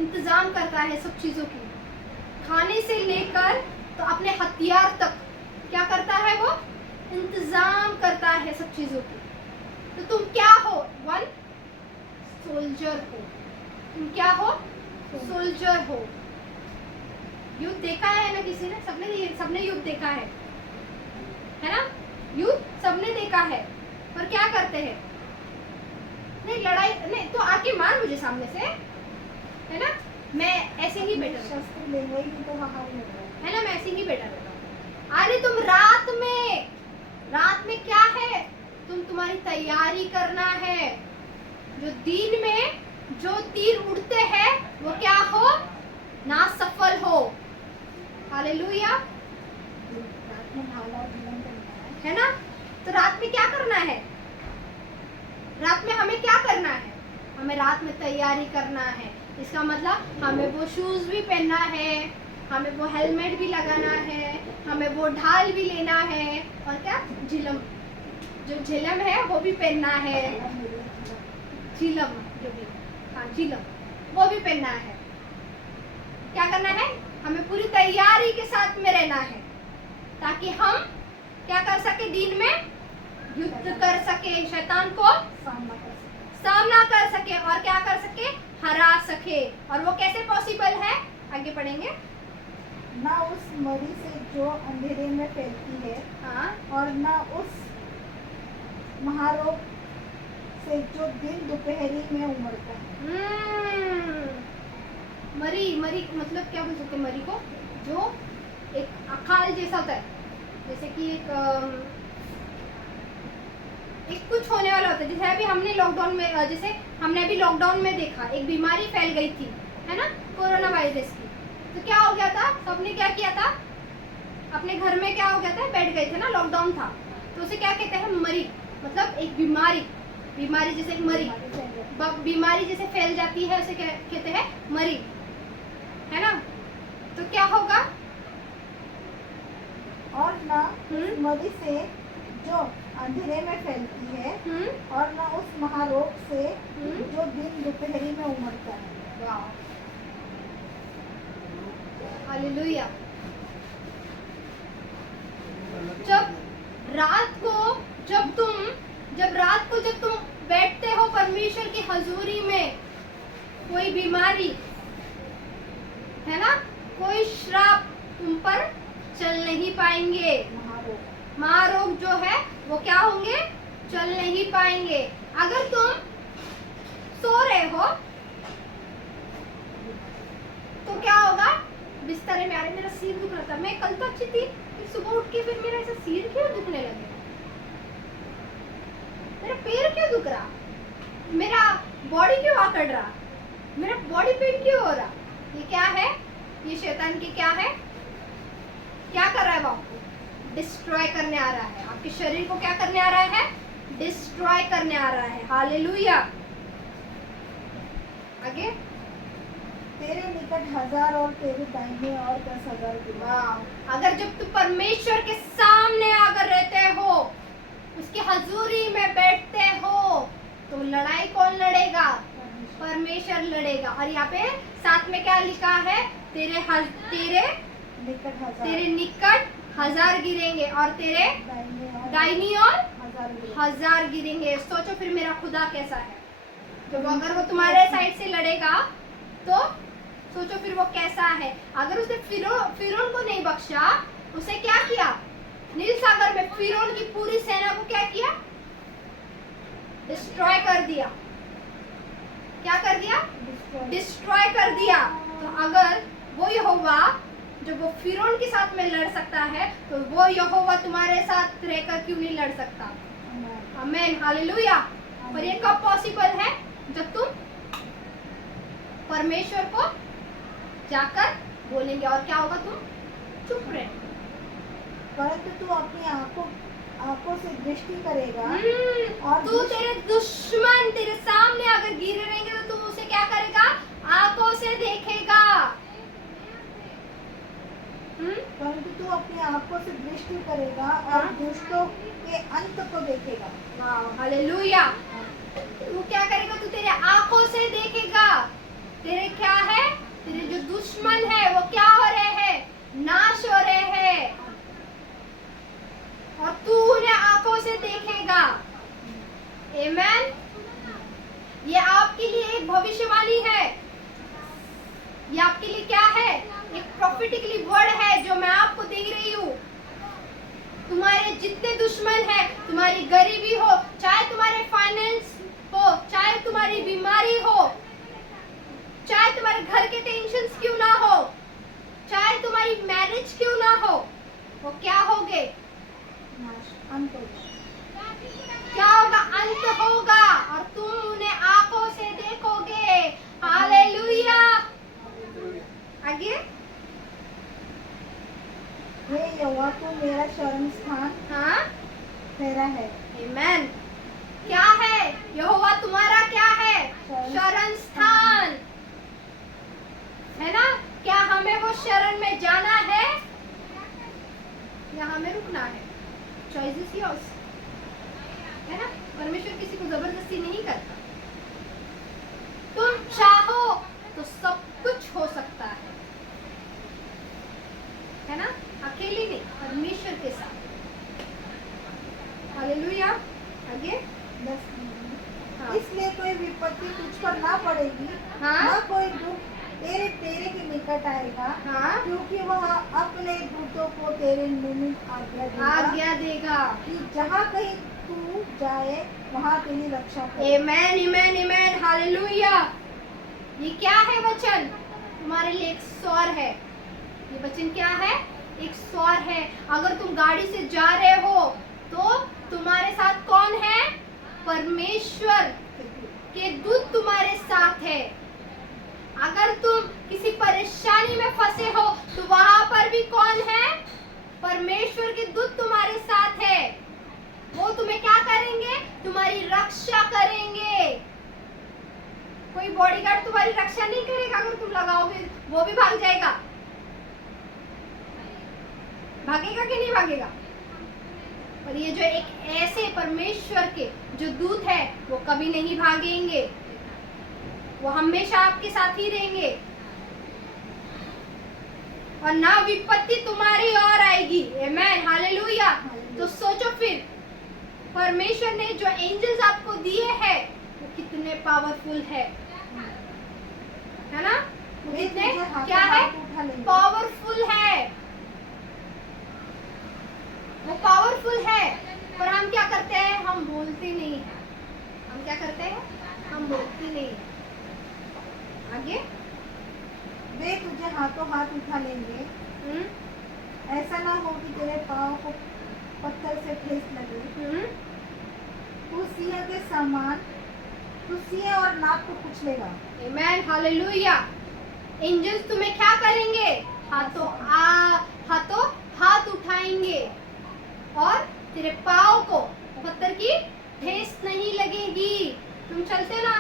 इंतजाम करता है सब चीजों की, खाने से लेकर तो अपने हथियार तक क्या करता है, वो इंतजाम करता है सब चीजों की। तो तुम क्या हो, वन सोल्जर हो। तुम क्या हो, सोल्जर हो। युद्ध देखा है ना किसी ने, सबने युद्ध देखा है ना, युद्ध सबने देखा है। पर क्या करते हैं, नहीं लड़ाई नहीं तो आके मार मुझे सामने से, है ना, मैं ऐसे ही बेटर शस्त्र लेंगे ही तो हार होगा, है ना, मैं ऐसे ही बेटर रहता हूँ। अरे तुम रात में क्या है, तुम्हारी तैयारी करना है। जो दिन में जो तीर उड़ते हैं वो क्या हो, ना सफल हो। हालेलुया। रात में भाला और बुलंद करना है ना। तो रात में क्या करना है, रात में हमें क्या करना है, हमें रात में तैयारी करना है। इसका मतलब हमें वो शूज भी पहनना है, हमें वो हेलमेट भी लगाना है, हमें वो ढाल भी लेना है, और क्या झिलम, जो झिलम है वो भी पहनना है। झिलम जो भी, हाँ झिलम, वो भी पहनना है। क्या करना है, हमें पूरी तैयारी के साथ में रहना है ताकि हम क्या कर सके, दिन में युद्ध कर सके, शैतान को सामना कर सके और क्या कर सके, हरा सके। और वो कैसे पॉसिबल है, आगे पढ़ेंगे। ना उस मरी से जो अंधेरे में फैलती है, हाँ, और ना उस महारोग से जो दिन दोपहरी में उमड़ता है। मरी मतलब क्या बोल सकते हैं, मरी को जो एक अकाल जैसा होता है, जैसे कि एक कुछ होने वाला होता है। जैसे अभी हमने लॉकडाउन में, जैसे हमने अभी लॉकडाउन में देखा, एक बीमारी फैल गई थी, है ना, कोरोना वायरस की। तो क्या हो गया था, सबने क्या किया था, अपने घर में क्या हो गया था, बैठ गए थे ना, लॉकडाउन था। तो उसे क्या कहते हैं, मरी, मतलब एक बीमारी जैसे एक मरी, बीमारी जैसे फैल जाती है उसे कहते हैं मरी, है ना। तो क्या होगा, और ना उस मरी से जो अंधेरे में फैलती है, और ना उस महारोग से जो दिन दोपहरी में उमड़ता है। हालेलुया। जब रात को जब तुम बैठते हो परमेश्वर की हजूरी में, कोई बीमारी है ना, कोई श्राप तुम पर चल नहीं पाएंगे। महारोग जो है वो क्या होंगे, चल नहीं पाएंगे। अगर तुम सो रहे हो तो क्या होगा, बिस्तर में, अरे मेरा सिर दुख रहा था, मैं कल तो अच्छी थी, फिर सुबह उठ के फिर मेरा ऐसा सिर क्यों दुखने लगे, मेरा पैर क्यों दुख रहा, मेरा बॉडी क्यों आकड़ रहा, मेरा बॉडी पेन क्यों हो रहा। ये क्या है, ये शैतान की क्या है, क्या कर रहा है, वो आपको डिस्ट्रॉय करने आ रहा है, आपके शरीर को क्या करने आ रहा है, डिस्ट्रॉय करने आ रहा है। हालेलुया। आगे, तेरे निकट 1000 और तेरे दाहिने और 10,000 वाह। अगर जब तुम परमेश्वर के सामने अगर रहते हो, उसकी हजूरी में बैठते हो, तो लड़ाई कौन लड़ेगा, परमेश्वर लड़ेगा। और यहाँ पे साथ में क्या लिखा है, तेरे निकट 1000 गिरेंगे और तेरे दाहिनी और 1000 गिरेंगे। सोचो फिर मेरा खुदा कैसा है, जब अगर वो तुम्हारे साइड से लड़ेगा तो सोचो फिर वो कैसा है। अगर उसने फिरौन को नहीं बख्शा, उसे क्या किया, नील सागर में फिरौन की पूरी सेना को क्या किया, डिस्ट्रॉय कर दिया। क्या कर दिया, डिस्ट्रॉय कर दिया। तो अगर वो यहोवा जब वो फिरौन के साथ में लड़ सकता है, तो वो यहोवा तुम्हारे साथ रहकर क्यों नहीं लड़ सकता। आमीन, हालेलुया। पर ये कब पॉसिबल है, जब तुम परमेश्वर को जाकर बोलेंगे, और क्या होगा, तुम चुप रहे। परंतु तू अपनी आंखों से दृष्टि करेगा और तू तेरे दुश्मन तेरे सामने अगर गिरे रहेंगे तो तू उसे क्या करेगा, आंखों से देखेगा। परंतु तू अपनी आंखों से दृष्टि करेगा और दुष्टों के अंत को देखेगा। वाह, हालेलुया। तू क्या करेगा, तू तेरे आंखों से देखेगा। तेरे क्या है, तेरे जो दुश्मन है वो क्या हो रहे हैं, नाश हो रहे हैं, और तू उन्हें आंखों से देखेगा। आमीन। ये आपके लिए एक भविष्यवाणी है, ये आपके लिए क्या है, एक प्रोफेटिकली वर्ड है जो मैं आपको दे रही हूँ। तुम्हारे जितने दुश्मन हैं, तुम्हारी गरीबी हो, चाहे तुम्हारे फाइनेंस हो, चाहे तुम्हारी बीमारी हो, चाहे तुम्हारे घर के टेंशन्स क्यों ना हो, चाहे तुम्हारी मैरिज क्यों ना हो, वो क्या होगे, अंत होगा। क्या होगा, अंत होगा, और तुम उन्हें आंखों से देखोगे। हालेलुया। आगे, हे यहोवा तू मेरा शरण स्थान हाँ, ठहरा है। आमीन। क्या है, यहोवा तुम्हारा क्या है, शरण स्थान है ना। क्या हमें वो शरण में जाना है या हमें रुकना है, चॉइस इज योर्स, है ना। परमेश्वर किसी को जबरदस्ती नहीं करता। तुम चाहो तो सब कुछ हो सकता है ना, अकेले नहीं, परमेश्वर के साथ। हालेलुया। आगे, 10 हाँ। इसलिए कोई विपत्ति तुझ पर ना पड़ेगी, हाँ। ना कोई दुख तेरे के निकट आएगा, हाँ। क्योंकि वह अपने दूतों को तेरे निमित्त आज्ञा देगा कि जहाँ कहीं तू जाए वहाँ तेरी रक्षा करे। आमेन, आमेन, आमेन, हालेलुया। ये क्या है वचन, तुम्हारे लिए एक स्वर है। ये वचन क्या है, एक स्वर है। अगर तुम गाड़ी से जा रहे हो तो तुम्हारे साथ कौन है, परमेश्वर के दूत तुम्हारे साथ है। अगर तुम किसी परेशानी में फंसे हो तो वहां पर भी कौन है, परमेश्वर के दूत तुम्हारे साथ है। वो तुम्हें क्या करेंगे, तुम्हारी रक्षा करेंगे। कोई बॉडीगार्ड तुम्हारी रक्षा नहीं करेगा, अगर तुम लगाओगे वो भी भाग जाएगा। भागेगा कि नहीं भागेगा। पर ये जो एक ऐसे परमेश्वर के जो दूत है वो कभी नहीं भागेंगे, वो हमेशा आपके साथ ही रहेंगे। और ना विपत्ति तुम्हारी ओर आएगी। आमेन, हालेलुया। तो सोचो फिर परमेश्वर ने जो एंजल्स आपको दिए हैं वो कितने पावरफुल है ना? वो कितने क्या है? पावरफुल है। वो पावरफुल है, पर हम क्या करते हैं? हम बोलते नहीं है। हम क्या करते हैं? हम बोलते नहीं है। आगे वे तुझे हाथों हाथ उठा लेंगे, ऐसा ना हो कि तेरे पाँव को पत्थर से ठेस लगे। तू सिंह के समान, तू सिंह और नाक को कुचलेगा। आमेन, हालेलुया। एंजल्स तुम्हें क्या करेंगे? हाथों हाथ उठाएंगे और तेरे पाँव को पत्थर की ठेस नहीं लगेगी। तुम चलते ना,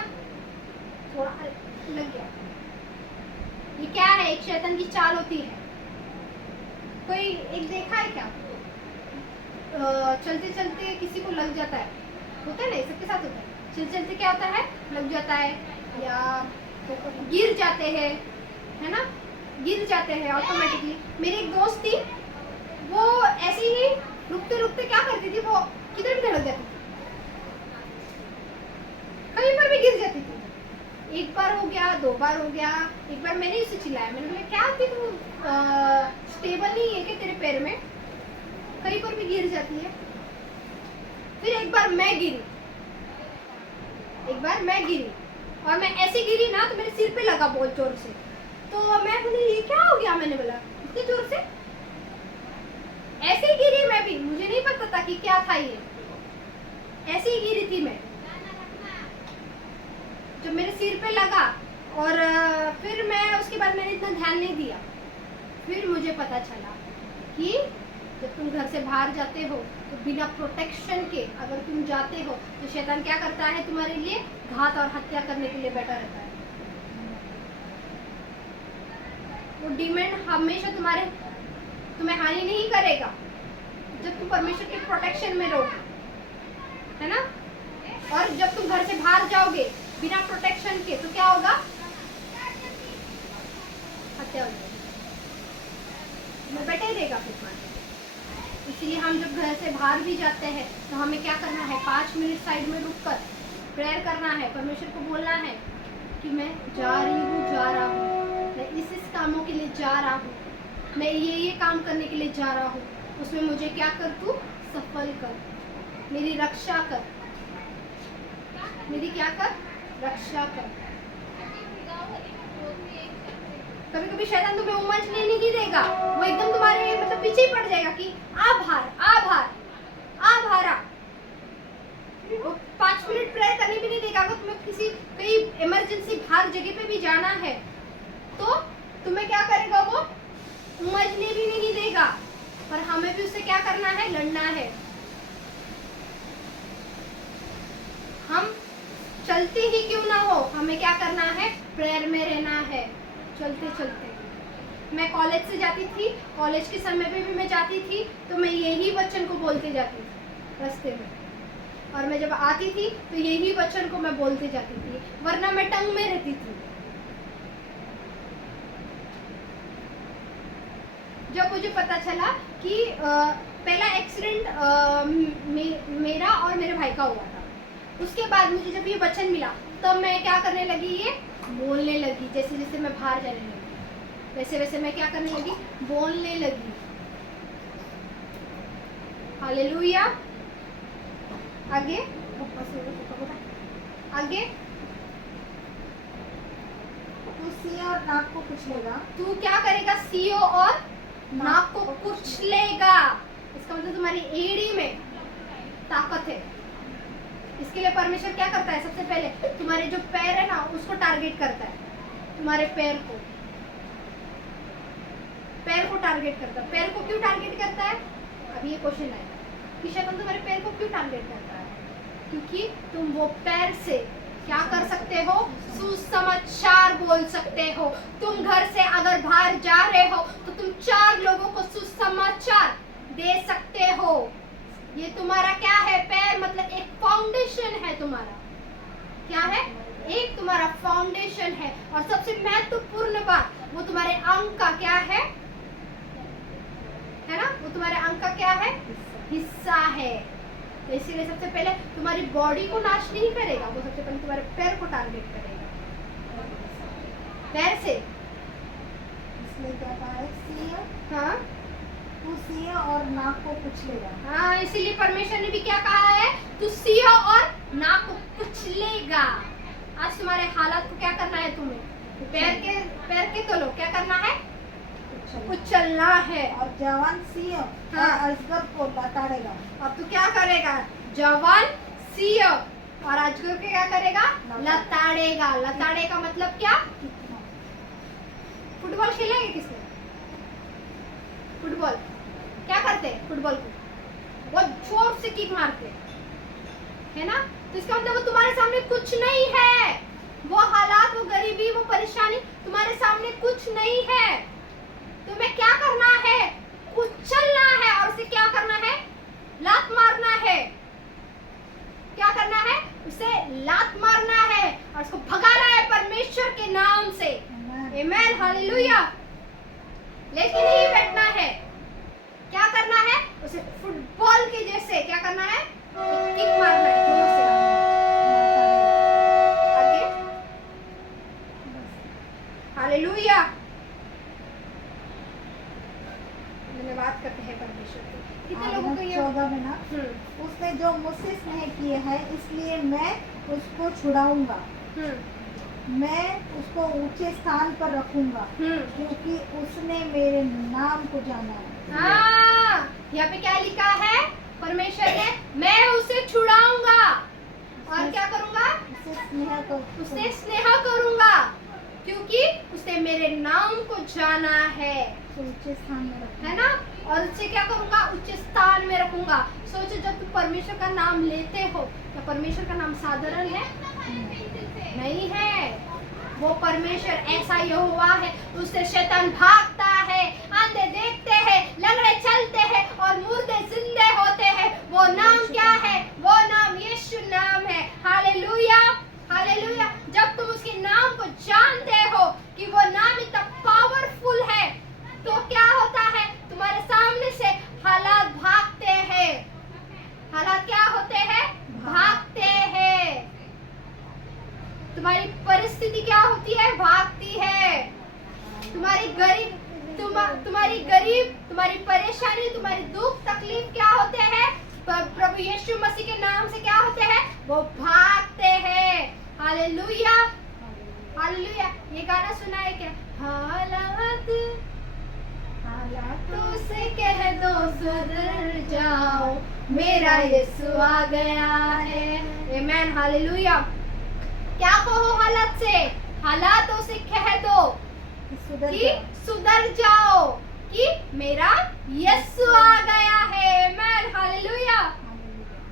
थोड़ा लग गया। ये क्या है? एक शैतान की चाल होती है। कोई एक देखा है क्या? चलते चलते किसी को लग जाता है, होता है ना, सबके साथ होता है। चलते चलते क्या होता है? लग जाता है या तो गिर जाते हैं, है ना? गिर जाते हैं ऑटोमेटिकली। मेरी एक दोस्त थी, वो ऐसे ही रुकते रुकते क्या करती थी, वो किधर भी लग जाती थी, कहीं पर भी गिर जाती थी। एक बार हो गया, 2 बार हो गया। एक बार मैंने उसे चिल्लाया, मैंने बोला क्या थी तू स्टेबल नहीं है कि तेरे पैर में, कहीं पर भी गिर जाती है। फिर एक बार मैं गिरी और मैं ऐसे गिरी ना तो मेरे सिर पे लगा बहुत जोर से। तो मैं बोली ये क्या हो गया? मैंने बोला इतनी जोर से, ऐसे ही गिरी मैं भी, मुझे नहीं पता था कि क्या था ये, ऐसे ही गिरी थी मैं। जब मेरे सिर पे लगा और फिर मैं उसके बाद मैंने इतना ध्यान नहीं दिया। फिर मुझे पता चला कि जब तुम घर से बाहर जाते हो तो बिना प्रोटेक्शन के अगर तुम जाते हो तो शैतान क्या करता है? तुम्हारे लिए घात और हत्या करने के लिए बैठा रहता है। वो डीमन हमेशा तुम्हें हानि नहीं करेगा जब तुम परमेश्वर के प्रोटेक्शन में रहोगे, है ना? और जब तुम घर से बाहर जाओगे बिना प्रोटेक्शन के तो क्या होगा? हत्या हो जाएगी, तुम्हें बैठे ही रहेगा फिर मार। इसलिए हम जब घर से बाहर भी जाते हैं तो हमें क्या करना है? 5 मिनट साइड में रुककर प्रेयर करना है, परमेश्वर को बोलना है कि मैं जा रहा हूँ, मैं इस कामों के लिए जा रहा हूँ, मैं ये काम करने के लिए जा रहा हूँ, उसमें मुझे क्या कर, तू सफल कर, मेरी रक्षा कर, मेरी क्या कर? रक्षा कर। कभी कभी शैतान तुम्हें उमजने नहीं देगा, वो एकदम तुम्हारे मतलब पीछे ही पड़ जाएगा कि आ बाहर आ। वो 5 मिनट प्रेयर करने भी नहीं देगा। अगर तुम्हें किसी कहीं इमरजेंसी बाहर जगह पे भी जाना है तो तुम्हें क्या करेगा? वो उमजने भी नहीं देगा। पर हमें भी उससे क्या करना है? लड़ना है। हम चलते ही क्यों ना हो, हमें क्या करना है? प्रेयर में रहना है। चलते चलते मैं कॉलेज से जाती थी, कॉलेज के समय पे भी मैं जाती थी तो मैं यही वचन को बोलते जाती थी रास्ते में, और मैं जब आती थी तो यही वचन को मैं बोलते जाती थी, वरना मैं टंग में रहती थी। जब मुझे पता चला कि पहला एक्सीडेंट मेरा और मेरे भाई का हुआ था, उसके बाद मुझे जब ये वचन मिला तब मैं क्या करने लगी? ये बोलने लगी। जैसे जैसे मैं बाहर जाने लगी वैसे वैसे मैं क्या करने लगी? बोलने लगी। हालेलुया। आगे आगे तू सिंह और नाक को कुचलेगा। तू क्या करेगा? सीओ और नाक को कुचलेगा। इसका मतलब तुम्हारी एड़ी में ताकत है। इसके लिए परमेश्वर क्या करता है? सबसे पहले तुम्हारे जो पैर है ना उसको टारगेट करता है, तुम्हारे पैर को टारगेट करता है। पैर को क्यों टारगेट करता है? अभी ये क्वेश्चन आएगा कि शैतान तुम्हारे पैर को क्यों टारगेट करता है? क्योंकि तुम वो पैर से क्या कर सकते हो? सुसमाचार बोल सकते हो। तुम घर से अगर बाहर जा रहे हो तो तुम 4 लोगों को सुसमाचार दे सकते हो। ये तुम्हारा क्या है? पैर मतलब एक फाउंडेशन है तुम्हारा। क्या है? एक तुम्हारा फाउंडेशन है। और सबसे महत्वपूर्ण बात वो तुम्हारे अंग का क्या है? है ना, वो तुम्हारे अंग का क्या है, हिस्सा है। तो इसीलिए सबसे पहले तुम्हारी बॉडी को नाश नहीं करेगा, वो सबसे पहले तुम्हारे पैर को टारगेट करेगा, पैर से। इसलिए क्या कहा है, सिंह हाँ तू सिंह और नाक को कुचलेगा। हाँ, इसीलिए परमेश्वर ने भी क्या कहा है, तू सिंह और नाक को कुचलेगा। आज तुम्हारे हालात को क्या करना है, तुम्हें पैर के तलो क्या करना है, कुचलना है। और जवान सिंह हाँ। और अजगर को लताड़ेगा। अब तू क्या करेगा, जवान सिंह और अजगर के क्या करेगा, लताड़ेगा। लताड़े का मतलब क्या, फुटबॉल खेलेंगे किसने, फुटबॉल क्या करते हैं, फुटबॉल को बहुत जोर से किक मारते है ना, तो इसका मतलब वो तुम्हारे सामने कुछ नहीं है, वो हालात, वो गरीबी, वो परेशानी तुम्हारे सामने कुछ नहीं है। तुम्हें क्या करना है, कुचलना है और उसे क्या करना है, लात मारना है। क्या करना है, उसे लात मारना है और उसको भगाना है परमेश्वर के नाम से। आमेन, हालेलुया। लेकिन नहीं बैठना है, क्या करना है, उसे फुटबॉल के जैसे क्या करना है, किक मारना है जोर से। आगे, हालेलुया। धन्यवाद करते हैं परमेश्वर को। कितने लोगों को ये 14 में ना, उसने जो मुझसे स्नेह किए है इसलिए मैं उसको छुड़ाऊंगा, मैं उसको ऊंचे स्थान पर रखूंगा क्योंकि उसने मेरे नाम को जाना है। हाँ, यहाँ पे क्या लिखा है, परमेश्वर ने, मैं उसे छुड़ाऊंगा और क्या करूंगा, उससे स्नेह करूंगा क्योंकि उसने मेरे नाम को जाना है। ऊंचे स्थान में रखूंगा, है ना, और उससे क्या करूंगा, उच्च स्थान में रखूंगा। सोचो, जब तुम परमेश्वर का नाम लेते हो, क्या परमेश्वर का नाम साधारण है, नहीं है। वो परमेश्वर ऐसा यहोवा है, उससे शैतान भागता है, अंधे देखते हैं, लंगड़े चलते हैं और मुर्दे जिंदे होते हैं। वो नाम क्या है, वो नाम यीशु नाम है। Hallelujah, hallelujah. जब तुम उसके नाम को जानते हो कि वो नाम इतना पावरफुल है, तो क्या होता है, तुम्हारे सामने से हालात भागते हैं। हालात क्या होते हैं, भागते हैं। तुम्हारी परिस्थिति क्या होती है, भागती है। तुम्हारी गरीब, तुम्हारी परेशानी, तुम्हारी दुख तकलीफ क्या होते हैं, प्रभु यीशु मसीह के नाम से क्या होते हैं, वो भागते हैं। Hallelujah, hallelujah. ये गाना सुना है क्या, हालातों से कह दो सुधर जाओ, मेरा यीशु आ गया है। Amen, hallelujah. क्या कहो हालात से, हालातों से कह दो कि सुधर जाओ, कि मेरा यीशु आ गया है। Amen, hallelujah,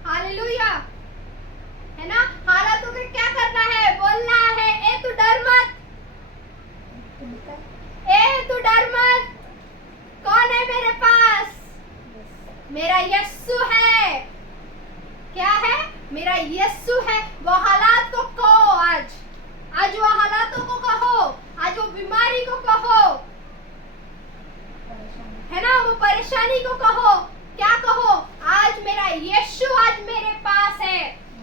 hallelujah. है ना, हालातों को क्या करना है, बोलना है, ए तू डर मत, ए तू डर मत, कौन है मेरे पास, मेरा यीशु है। क्या है, मेरा यीशु है। वो हालात को कहो, आज वो हालातों को कहो, आज वो बीमारी को कहो, है ना, वो परेशानी को कहो। क्या कहो, आज मेरा यीशु आज मेरे पास है।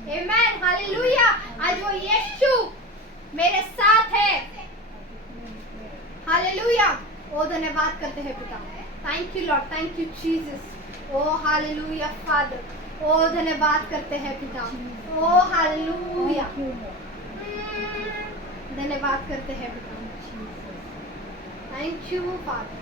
Amen, hallelujah. आज वो यीशु मेरे साथ है। हालेलुया। ओ धन्यवाद करते हैं पिता, thank you Lord, thank you Jesus. ओ हालेलुया फादर, ओ धन्यवाद करते हैं पिता, ओ हालेलुया, धन्यवाद करते हैं पिता। Thank you Father,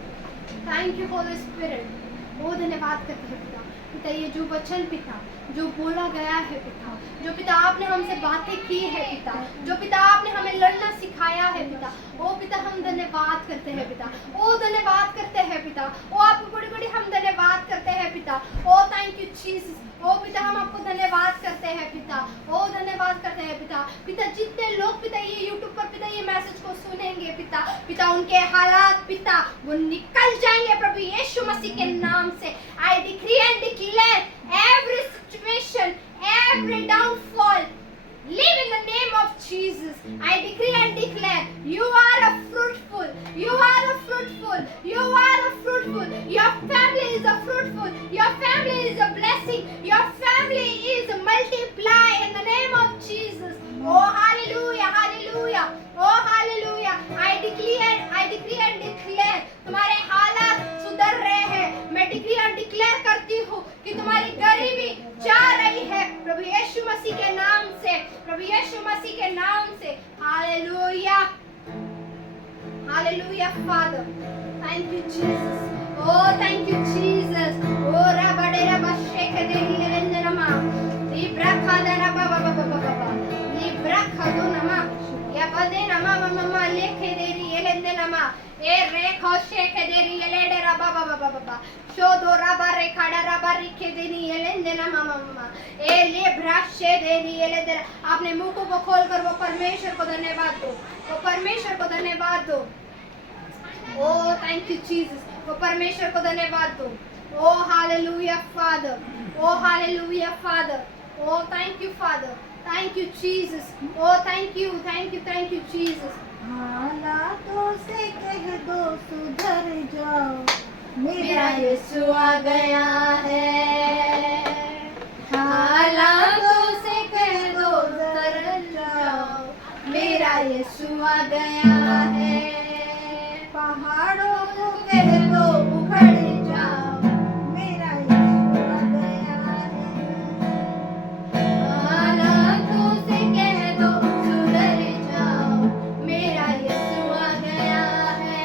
thank you Holy Spirit. ओ धन्यवाद करते हैं पिता। पिता, ये जो वचन पिता जो बोला गया है पिता, जो पिता आपने हमसे बातें की है पिता, जो पिता आपने हमें लड़ना सिखाया है पिता, ओ पिता हम धन्यवाद करते हैं पिता, ओ धन्यवाद करते हैं पिता, ओ आपको बड़ी बड़ी हम धन्यवाद करते हैं पिता। ओ थैंक यू जीसस। ओ पिता हम आपको धन्यवाद करते हैं पिता, ओ धन्यवाद करते हैं पिता। पिता जितने लोग पिता ये यूट्यूब पर पिता ये मैसेज को सुनेंगे पिता, पिता उनके हालात पिता वो निकल जाएंगे प्रभु यीशु मसीह के नाम से। I decree and declare every situation, every downfall, live in the name of Jesus. I decree and declare you are a fruitful, you are a fruitful, you are a fruitful, your family is a प्रभु यीशु मसीह के नाम से। Hallelujah, hallelujah Father, thank you Jesus, O thank you Jesus. ओ रबडे रबशे के दे हिलेंदरमा लिब्रा खादा रबा बाबा बाबा बाबा लिब्रा खादो नमा या बदे नमा ममा लेखे दे हिलेंदनमा ए रे खोशे के दे हिलेडे रबा बाबा बाबा शोदो रबा रे खाड़ा रबा रिखे दे हिलेंदनमा ममा ए लिब्रा शे दे हिलेंदर। आपने मुंह को खोलकर वो परमेश्वर को धन्यवाद दो, वो परमेश्वर को धन्यवाद दो। ओ थैंक यू जीसस, वो परमेश्वर को धन्यवाद दो। ओ हालेलुया फादर, ओ हालेलुया फादर, ओ thank you Father, thank you Jesus, O thank you Jesus. हालातों से कह दो सुधर जाओ, मेरा यीशु आ गया है। हालातों से कह दो सुधर जाओ, मेरा यीशु आ गया है। पहाड़ों को कह दो उखड़ जाओ, मेरा यीशु आ गया है। हालातों से कह दो सुधर जाओ, मेरा यीशु आ गया है।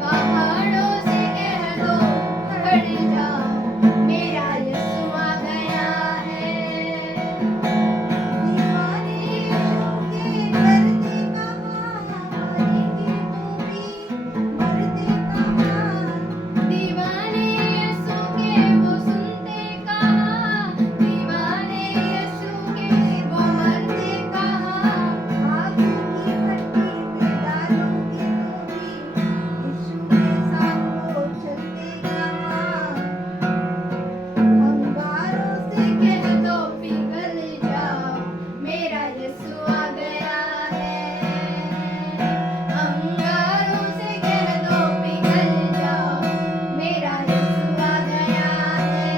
पहाड़ों से कह दो उखड़ जाओ, मेरा यीशु आ गया है। दीवाने यीशु के मरते कहाँ, मरी की तू भी मरते कहाँ। दीवाने यीशु के वो सुनते कहाँ, दीवाने यीशु के वो मरते कहाँ। आग की भट्टी में डालोगे तो भी यीशु के साथ वो चलते कहाँ। अंगारों से कह दो पिघल जाओ, मेरा यीशु आ गया है। अंगारों से कह दो पिघल जाओ, मेरा यीशु आ गया है।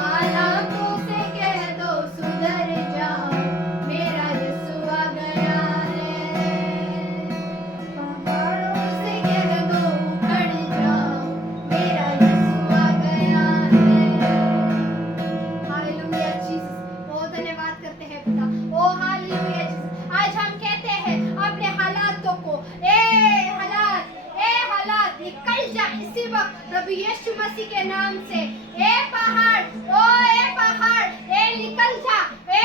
हालातों से कह दो सुधर जाओ, मेरा यीशु आ गया है। पहाड़ों से कह दो उखड़ जाओ, मेरा यीशु आ गया है। हालेलुया जीसस, ओ धन्यवाद करते हैं पिता, ओ हालेलुया जीसस। आज हम कहते हैं अपने हालातों को, ए हालात निकल जा इसी वक्त प्रभु यीशु मसीह के नाम से। ए पहाड़ निकल जा, ए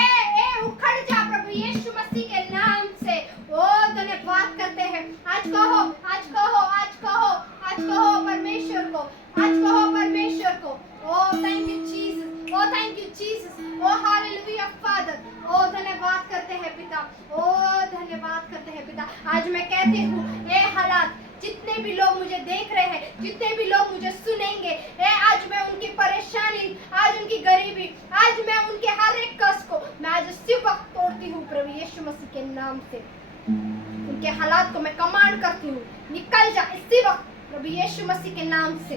उखड़ जा प्रभु यीशु मसीह के नाम से। ओ धन्यवाद करते हैं। आज कहो परमेश्वर को, आज कहो परमेश्वर को। ओ thank you Jesus, O thank you Jesus, ओ हालेलुया फादर। ओ धन्यवाद करते हैं पिता, ओ धन्यवाद करते हैं पिता। आज मैं कहती हूँ ए हालात, जितने भी लोग मुझे देख रहे हैं, जितने भी लोग मुझे सुनेंगे, आज मैं उनकी परेशानी, आज उनकी गरीबी, आज मैं उनके हर एक कष्ट को मैं आज इसी वक्त तोड़ती हूँ प्रभु यीशु मसीह के नाम से। उनके हालात को मैं कमांड करती हूँ, निकल जा इसी वक्त प्रभु यीशु मसीह के नाम से।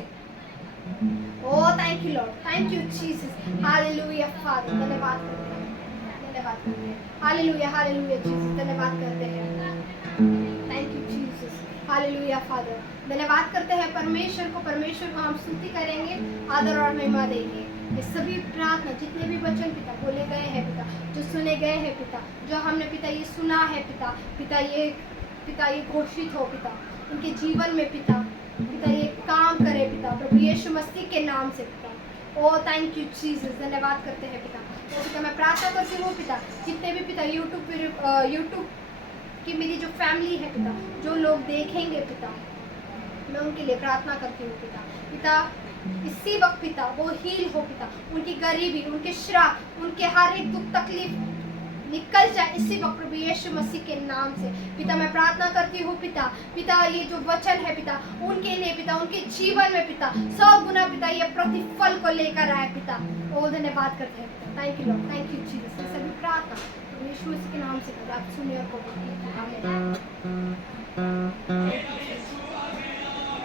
ओ thank you Lord, thank you Jesus, hallelujah Father. धन्यवाद करते हैं, धन्यवाद करते हैं। हालेलुया, हालेलुया जीसस, धन्यवाद करते हैं। Thank you Jesus, hallelujah Father. धन्यवाद करते हैं परमेश्वर को हम स्तुति करेंगे, आदर और महिमा देंगे। ये सभी प्रार्थना जितने भी वचन पिता बोले गए हैं पिता, जो सुने गए हैं पिता, जो हमने पिता ये सुना है पिता ये घोषित हो पिता उनके जीवन में पिता ये काम करे पिता प्रभु यीशु मसीह के नाम से पिता। ओ थैंक यू जीसस, धन्यवाद करते हैं पिता। तो पिता मैं प्रार्थना करती हूँ पिता, जितने भी पिता यूट्यूब की मेरी जो फैमिली है पिता, जो लोग देखेंगे पिता, मैं उनके लिए प्रार्थना करती हूँ पिता इसी वक्त पिता वो हील हो पिता, उनकी गरीबी, उनके श्राप, उनके हर एक दुख तकलीफ निकल जाए इसी वक्त प्रभु यीशु मसीह के नाम से पिता। मैं प्रार्थना करती हूँ पिता ये जो वचन है पिता उनके लिए पिता, उनके जीवन में पिता 100 गुना पिता ये प्रतिफल को लेकर आए पिता। ओ धन्यवाद करते हैं पिता, thank you Lord, thank you Jesus. सभी प्रार्थना प्रभु यीशु मसीह के नाम से पिता आप सुनिए और कबूल कीजिए। आमीन।